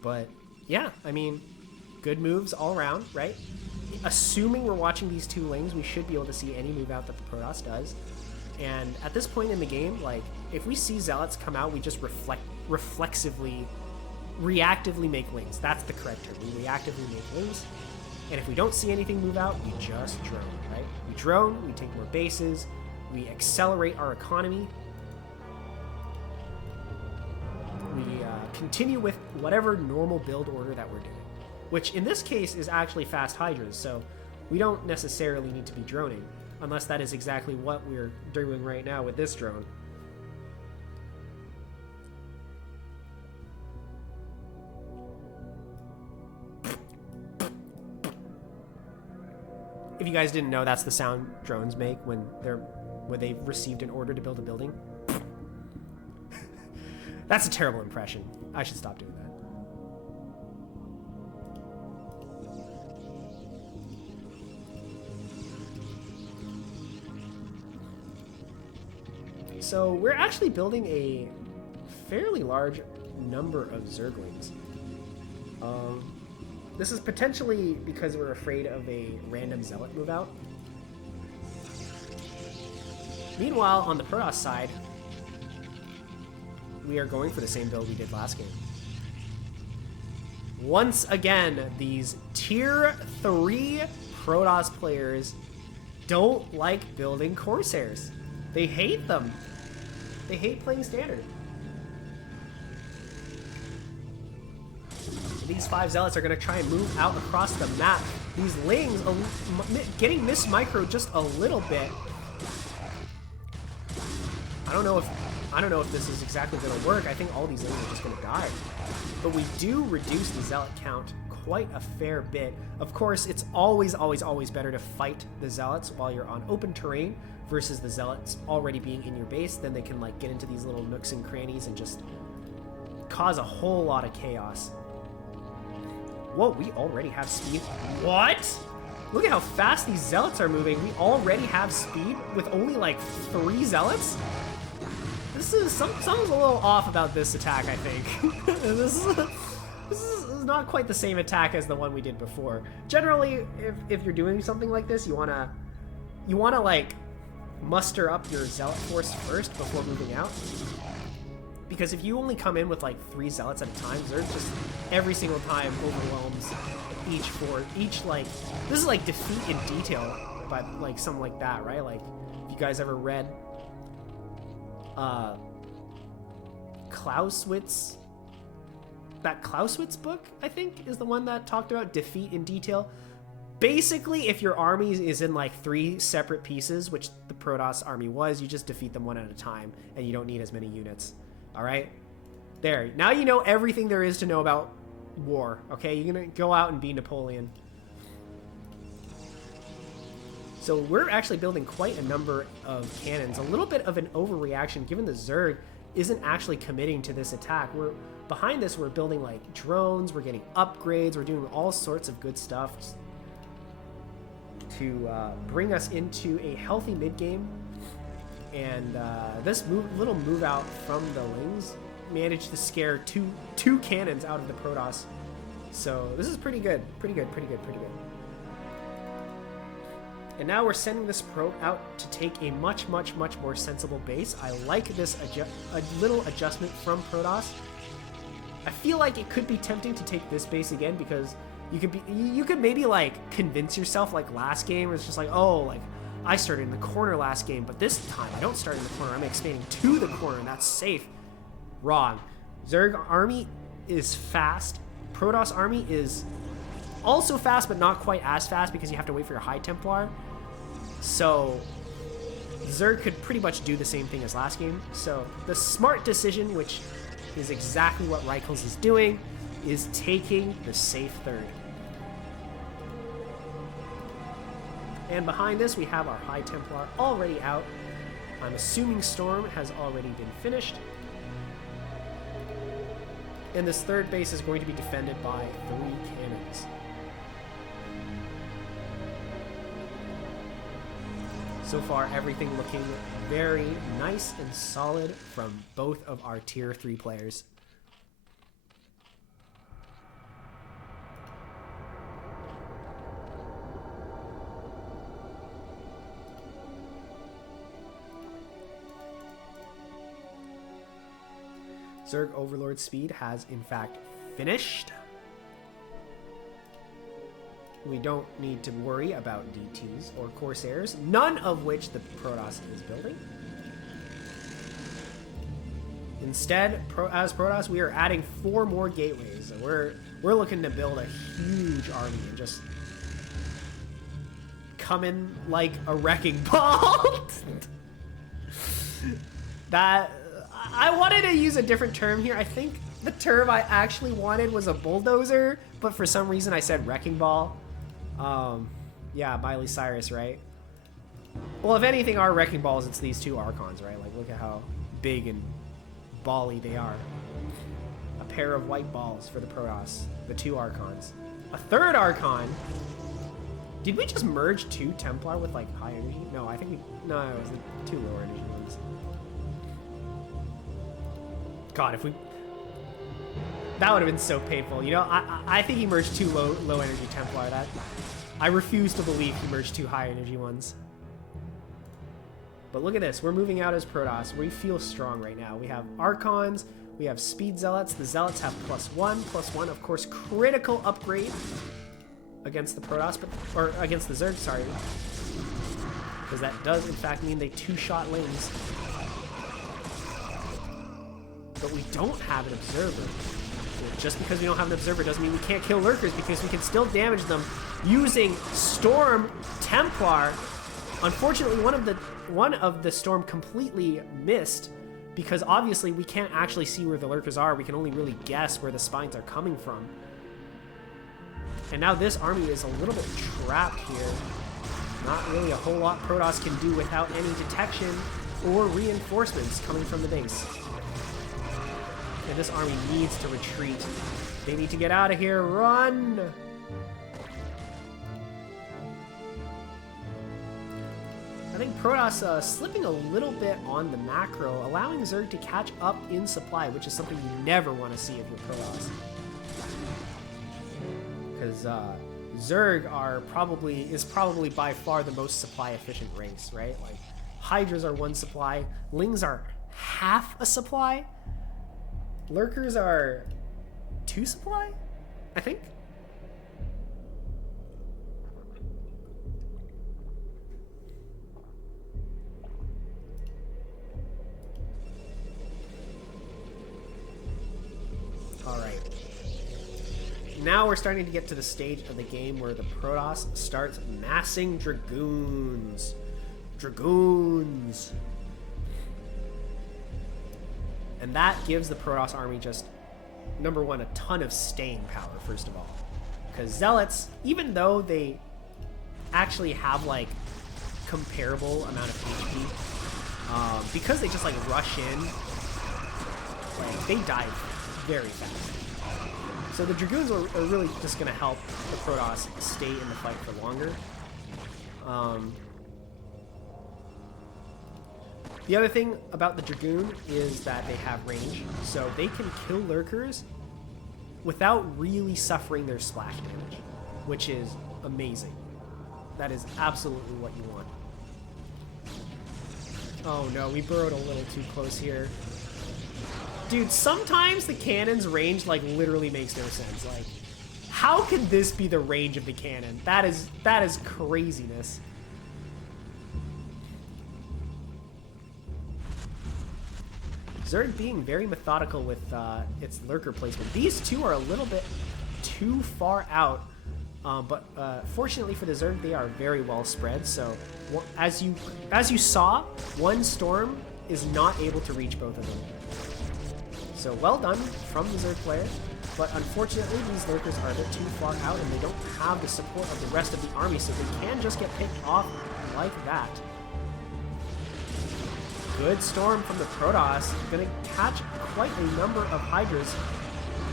But yeah, I mean, good moves all around, right? Assuming we're watching these 2 lings, we should be able to see any move out that the Protoss does. And at this point in the game, like, if we see Zealots come out, we just reactively make lings. That's the correct term. We reactively make lings. And if we don't see anything move out, we just drone, right? We drone, we take more bases, we accelerate our economy. We continue with whatever normal build order that we're doing, which in this case is actually fast Hydras, so we don't necessarily need to be droning, unless that is exactly what we're doing right now with this drone. If you guys didn't know, that's the sound drones make when they've received an order to build a building. That's a terrible impression. I should stop doing that. So we're actually building a fairly large number of Zerglings. This is potentially because we're afraid of a random Zealot move out. Meanwhile, on the Protoss side, we are going for the same build we did last game. Once again, these tier 3 Protoss players don't like building Corsairs. They hate them. They hate playing Standard. These 5 Zealots are going to try and move out across the map. These lings getting Miss Micro just a little bit. I don't know if this is exactly going to work. I think all these lings are just going to die. But we do reduce the Zealot count quite a fair bit. Of course, it's always, always, always better to fight the Zealots while you're on open terrain versus the Zealots already being in your base. Then they can, like, get into these little nooks and crannies and just cause a whole lot of chaos. Whoa, we already have speed. What? Look at how fast these zealots are moving. We already have speed with only like 3 zealots? This is something's a little off about this attack, I think. This is not quite the same attack as the one we did before. Generally, if you're doing something like this, you wanna like muster up your zealot force first before moving out. Because if you only come in with like 3 zealots at a time, Zerg just every single time overwhelms each like, this is like defeat in detail, but like something like that, right? Like, if you guys ever read Clausewitz, that Clausewitz book, I think, is the one that talked about defeat in detail. Basically, if your army is in like 3 separate pieces, which the Protoss army was, you just defeat them one at a time, and you don't need as many units. All right? There. Now you know everything there is to know about war, okay? You're gonna go out and be Napoleon. So we're actually building quite a number of cannons. A little bit of an overreaction, given the Zerg isn't actually committing to this attack. Behind this, we're building like drones, we're getting upgrades, we're doing all sorts of good stuff to bring us into a healthy mid game. And this little move out from the Lings managed to scare two cannons out of the Protoss. So this is pretty good, pretty good. And now we're sending this probe out to take a much more sensible base. I like this a little adjustment from Protoss. I feel like it could be tempting to take this base again, because you could maybe like convince yourself, like last game, it's just like, oh, like I started in the corner last game, but this time I don't start in the corner. I'm expanding to the corner, and that's safe. Wrong. Zerg army is fast. Protoss army is also fast, but not quite as fast, because you have to wait for your High Templar. So Zerg could pretty much do the same thing as last game. So the smart decision, which is exactly what Raikkles is doing, is taking the safe third. And behind this, we have our High Templar already out. I'm assuming Storm has already been finished. And this third base is going to be defended by 3 cannons. So far, everything looking very nice and solid from both of our tier 3 players. Zerg Overlord speed has in fact finished. We don't need to worry about DTs or Corsairs, none of which the Protoss is building. Instead, as Protoss, we are adding 4 more gateways. We're looking to build a huge army and just come in like a wrecking ball. That I wanted to use a different term here. I think the term I actually wanted was a bulldozer, but for some reason I said wrecking ball. Yeah, Miley Cyrus, right? Well, if anything, our wrecking balls, it's these 2 Archons, right? Like, look at how big and bally they are. A pair of white balls for the Protoss, the 2 Archons. A third Archon. Did we just merge 2 Templar with like high energy? No, I think no, it was the 2 lower energy ones. God, if we... That would have been so painful. You know, I think he merged 2 low energy Templar. I refuse to believe he merged 2 high energy ones. But look at this. We're moving out as Protoss. We feel strong right now. We have Archons. We have Speed Zealots. The Zealots have +1. Of course, critical upgrade against the Protoss, or against the Zerg, sorry. Because that does, in fact, mean they 2-shot Lings. But we don't have an Observer. Just because we don't have an Observer doesn't mean we can't kill Lurkers, because we can still damage them using Storm Templar. Unfortunately, one of the Storm completely missed, because obviously we can't actually see where the Lurkers are. We can only really guess where the spines are coming from. And now this army is a little bit trapped here. Not really a whole lot Protoss can do without any detection or reinforcements coming from the base. And this army needs to retreat. They need to get out of here. Run! I think Protoss slipping a little bit on the macro, allowing Zerg to catch up in supply, which is something you never want to see if you're Protoss. Because Zerg is probably by far the most supply efficient race, right? Like Hydras are 1 supply, Lings are half a supply, Lurkers are 2 supply, I think. All right. Now we're starting to get to the stage of the game where the Protoss starts massing Dragoons. Dragoons. And that gives the Protoss army just, number one, a ton of staying power, first of all. Because Zealots, even though they actually have, like, comparable amount of HP, because they just, like, rush in, like, they die very fast. So the Dragoons are really just going to help the Protoss stay in the fight for longer. The other thing about the Dragoon is that they have range, so they can kill Lurkers without really suffering their splash damage, which is amazing. That is absolutely what you want. Oh no, we burrowed a little too close here. Dude, sometimes the cannon's range, like, literally makes no sense. Like, how could this be the range of the cannon? That is craziness. Zerg being very methodical with its lurker placement. These two are a little bit too far out, but fortunately for the Zerg, they are very well spread. So as you saw, one storm is not able to reach both of them. So well done from the Zerg player, but unfortunately these lurkers are a bit too far out and they don't have the support of the rest of the army, so they can just get picked off like that. Good storm from the Protoss, gonna catch quite a number of Hydras,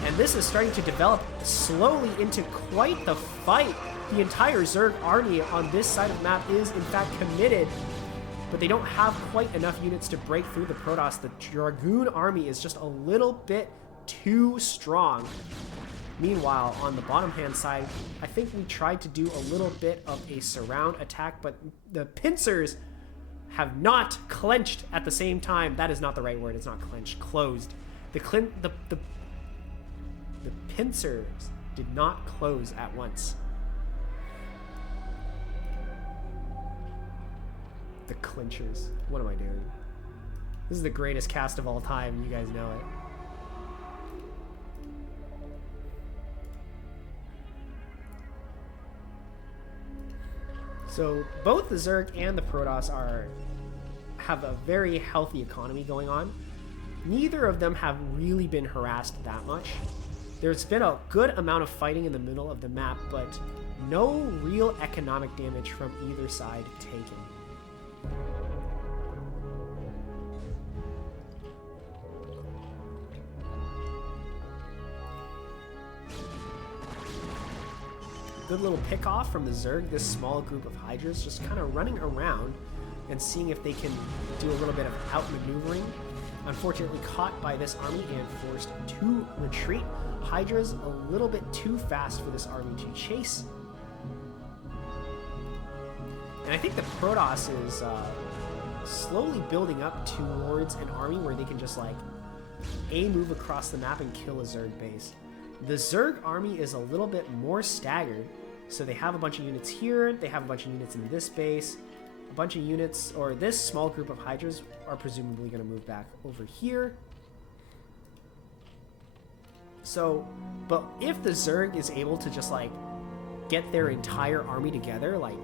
and this is starting to develop slowly into quite the fight. The entire Zerg army on this side of the map is in fact committed, but they don't have quite enough units to break through the Protoss. The Dragoon army is just a little bit too strong. Meanwhile, on the bottom hand side, I think we tried to do a little bit of a surround attack, but the pincers have not clenched at the same time. That is not the right word. It's not clenched. Closed. The pincers did not close at once. The clinchers. What am I doing? This is the greatest cast of all time. You guys know it. So both the Zerg and the Protoss have a very healthy economy going on. Neither of them have really been harassed that much. There's been a good amount of fighting in the middle of the map, but no real economic damage from either side taken. Good little pick off from the Zerg, this small group of Hydras just kind of running around and seeing if they can do a little bit of outmaneuvering. Unfortunately caught by this army and forced to retreat. Hydras a little bit too fast for this army to chase. And I think the Protoss is slowly building up towards an army where they can just like move across the map and kill a Zerg base. The Zerg army is a little bit more staggered, so they have a bunch of units here, they have a bunch of units in this base, a bunch of units, or this small group of Hydras are presumably going to move back over here. So, but if the Zerg is able to just like get their entire army together, like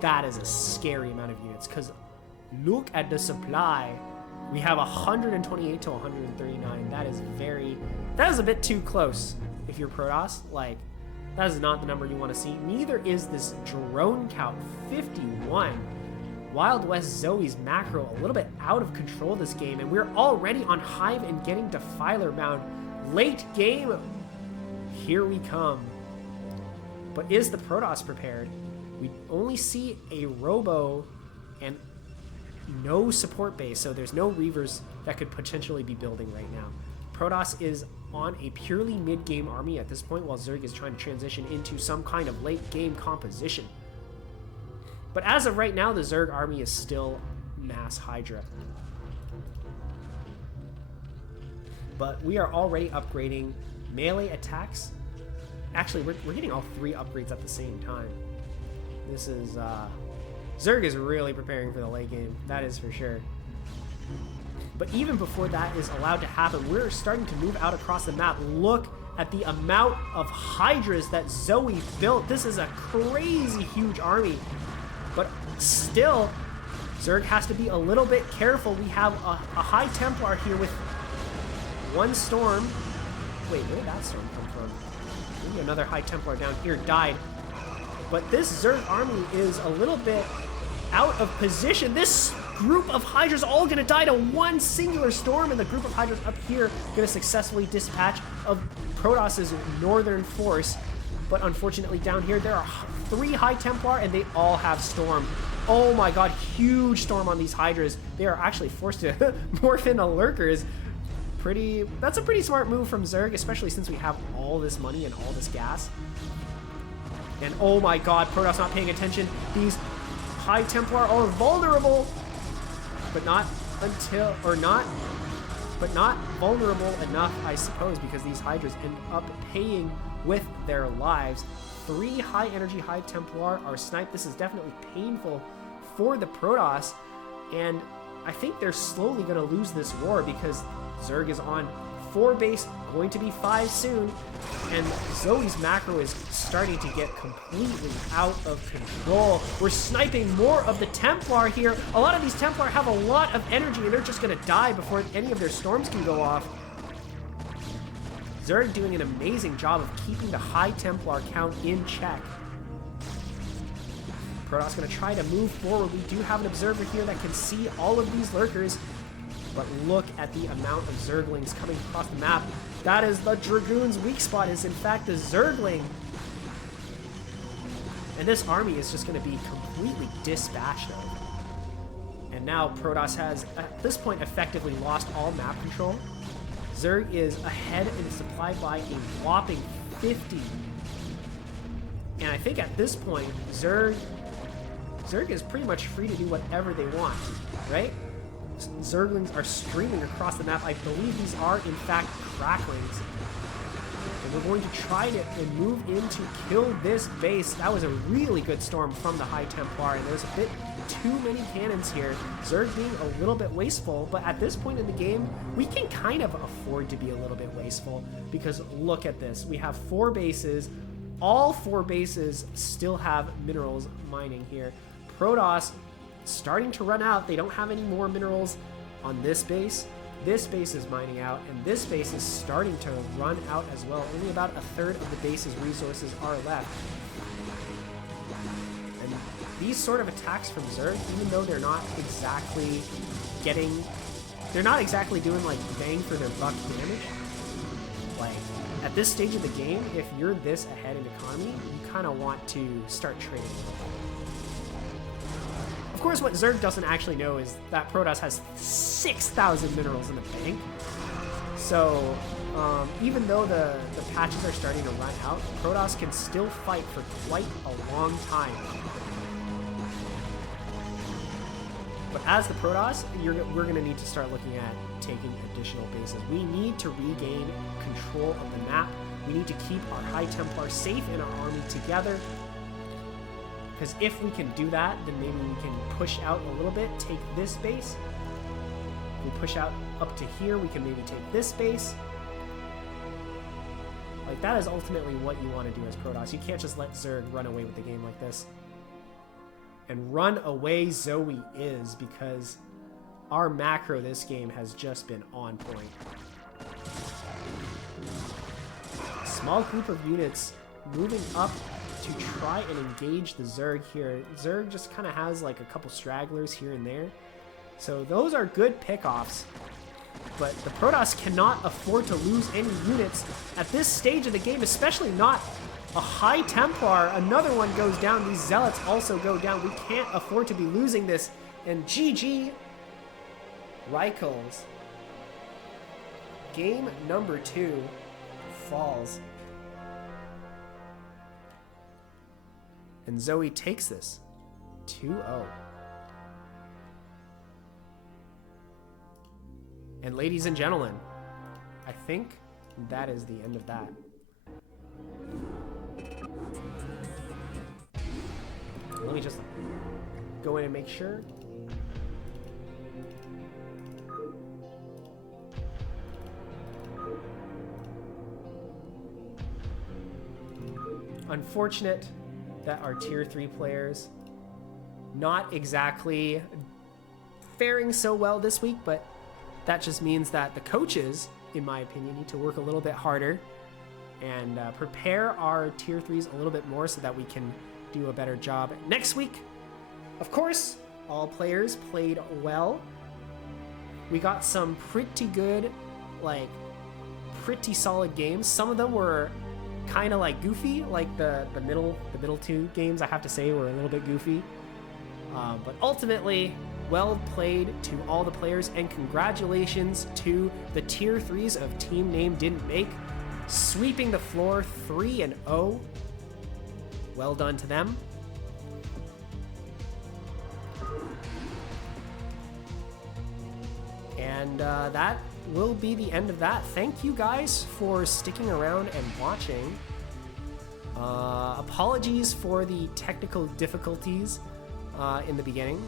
that is a scary amount of units, because look at the supply. We have 128 to 139. That is a bit too close. If you're Protoss, like, that is not the number you want to see. Neither is this drone count, 51. Wild West Zoey's macro a little bit out of control this game, and we're already on Hive and getting Defiler bound. Late game, here we come. But is the Protoss prepared? We only see a Robo and no support base, so there's no Reavers that could potentially be building right now. Protoss is on a purely mid-game army at this point, while Zerg is trying to transition into some kind of late-game composition. But as of right now, the Zerg army is still mass Hydra. But we are already upgrading melee attacks. Actually, we're getting all 3 upgrades at the same time. This is, Zerg is really preparing for the late game, that is for sure. But even before that is allowed to happen, we're starting to move out across the map. Look at the amount of Hydras that Zoey built. This is a crazy huge army. But still, Zerg has to be a little bit careful. We have a High Templar here with 1 Storm. Wait, where did that Storm come from? Maybe another High Templar down here died. But this Zerg army is a little bit out of position. This group of Hydras all gonna die to 1 singular Storm, and the group of Hydras up here gonna successfully dispatch of Protoss's northern force. But unfortunately down here there are 3 High Templar and they all have Storm. Oh my god, huge Storm on these Hydras. They are actually forced to morph into Lurkers. That's a pretty smart move from Zerg, especially since we have all this money and all this gas. And oh my god, Protoss not paying attention. These High Templar are vulnerable, but not vulnerable enough, I suppose, because these Hydras end up paying with their lives. 3 high energy High Templar are sniped. This is definitely painful for the Protoss, and I think they're slowly going to lose this war because Zerg is on 4 base, going to be 5 soon, and Zoey's macro is starting to get completely out of control. We're sniping more of the Templar here. A lot of these Templar have a lot of energy, and they're just going to die before any of their storms can go off. Zerg doing an amazing job of keeping the High Templar count in check. Protoss going to try to move forward. We do have an observer here that can see all of these Lurkers, but look at the amount of Zerglings coming across the map. That is the Dragoon's weak spot, is in fact the Zergling. And this army is just going to be completely dispatched of. And now Protoss has, at this point, effectively lost all map control. Zerg is ahead in supply by a whopping 50. And I think at this point, Zerg is pretty much free to do whatever they want, right? Zerglings are streaming across the map. I believe these are, in fact, Cracklings. And we're going to try to move in to kill this base. That was a really good storm from the High Templar, and there's a bit too many cannons here. Zerg being a little bit wasteful, but at this point in the game, we can kind of afford to be a little bit wasteful, because look at this. We have 4 bases. All 4 bases still have minerals mining here. Protoss starting to run out. They don't have any more minerals on this base. This base is mining out, and this base is starting to run out as well. Only about a third of the base's resources are left. And these sort of attacks from Zerg, even though they're not exactly doing like bang for their buck damage, like at this stage of the game, if you're this ahead in economy, you kind of want to start trading a little bit. Of course, what Zerg doesn't actually know is that Protoss has 6,000 minerals in the bank. So even though the patches are starting to run out, Protoss can still fight for quite a long time. But as the Protoss, we're going to need to start looking at taking additional bases. We need to regain control of the map. We need to keep our High Templar safe and our army together. Because if we can do that, then maybe we can push out a little bit, take this base. If we push out up to here, we can maybe take this base. Like, that is ultimately what you want to do as Protoss. You can't just let Zerg run away with the game like this. And run away Zoey is, because our macro this game has just been on point. A small group of units moving up to try and engage the Zerg here. Zerg just kind of has like a couple stragglers here and there. So those are good pickoffs. But the Protoss cannot afford to lose any units at this stage of the game, especially not a High Templar. Another one goes down. These Zealots also go down. We can't afford to be losing this. And GG, Raikkles. Game number 2 falls. And Zoey takes this 2-0. And ladies and gentlemen, I think that is the end of that. Let me just go in and make sure. Unfortunate that our tier 3 players not exactly faring so well this week, but that just means that the coaches, in my opinion, need to work a little bit harder and prepare our tier 3s a little bit more so that we can do a better job next week. Of course, all players played well. We got some pretty good, like, pretty solid games. Some of them were kind of like goofy, like the middle 2 games, I have to say, were a little bit goofy. But ultimately, well played to all the players, and congratulations to the tier 3s of Team Name Didn't Make, sweeping the floor 3-0. Well done to them. And that will be the end of that. Thank you guys for sticking around and watching. Apologies for the technical difficulties in the beginning.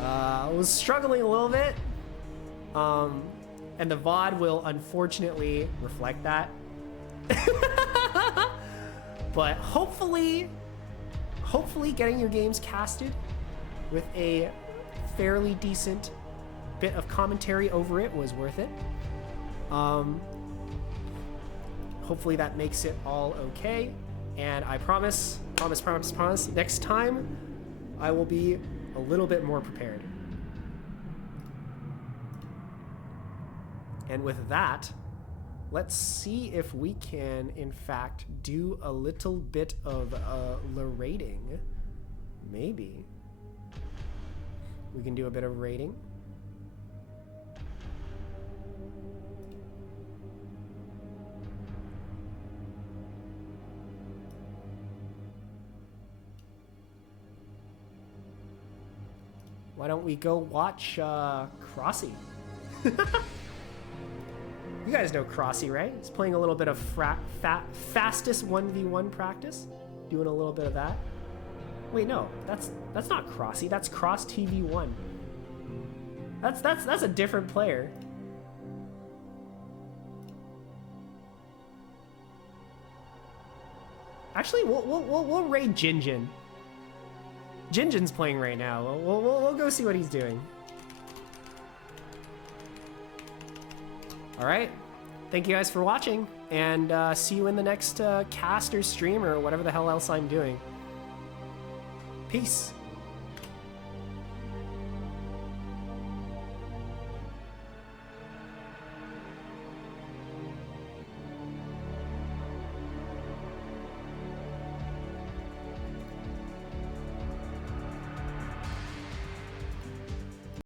I was struggling a little bit, and the VOD will unfortunately reflect that. But hopefully getting your games casted with a fairly decent bit of commentary over it was worth it. Hopefully that makes it all okay, and I promise, next time I will be a little bit more prepared. And with that, let's see if we can, in fact, do a little bit of rating. Maybe we can do a bit of rating. Why don't we go watch Crossy? You guys know Crossy, right? He's playing a little bit of fastest 1v1 practice. Doing a little bit of that. Wait, no, that's not Crossy. That's Cross TV1. That's a different player. Actually, we'll raid Jinjin. Jinjin's playing right now. We'll go see what he's doing. All right. Thank you guys for watching, and see you in the next cast or stream or whatever the hell else I'm doing. Peace.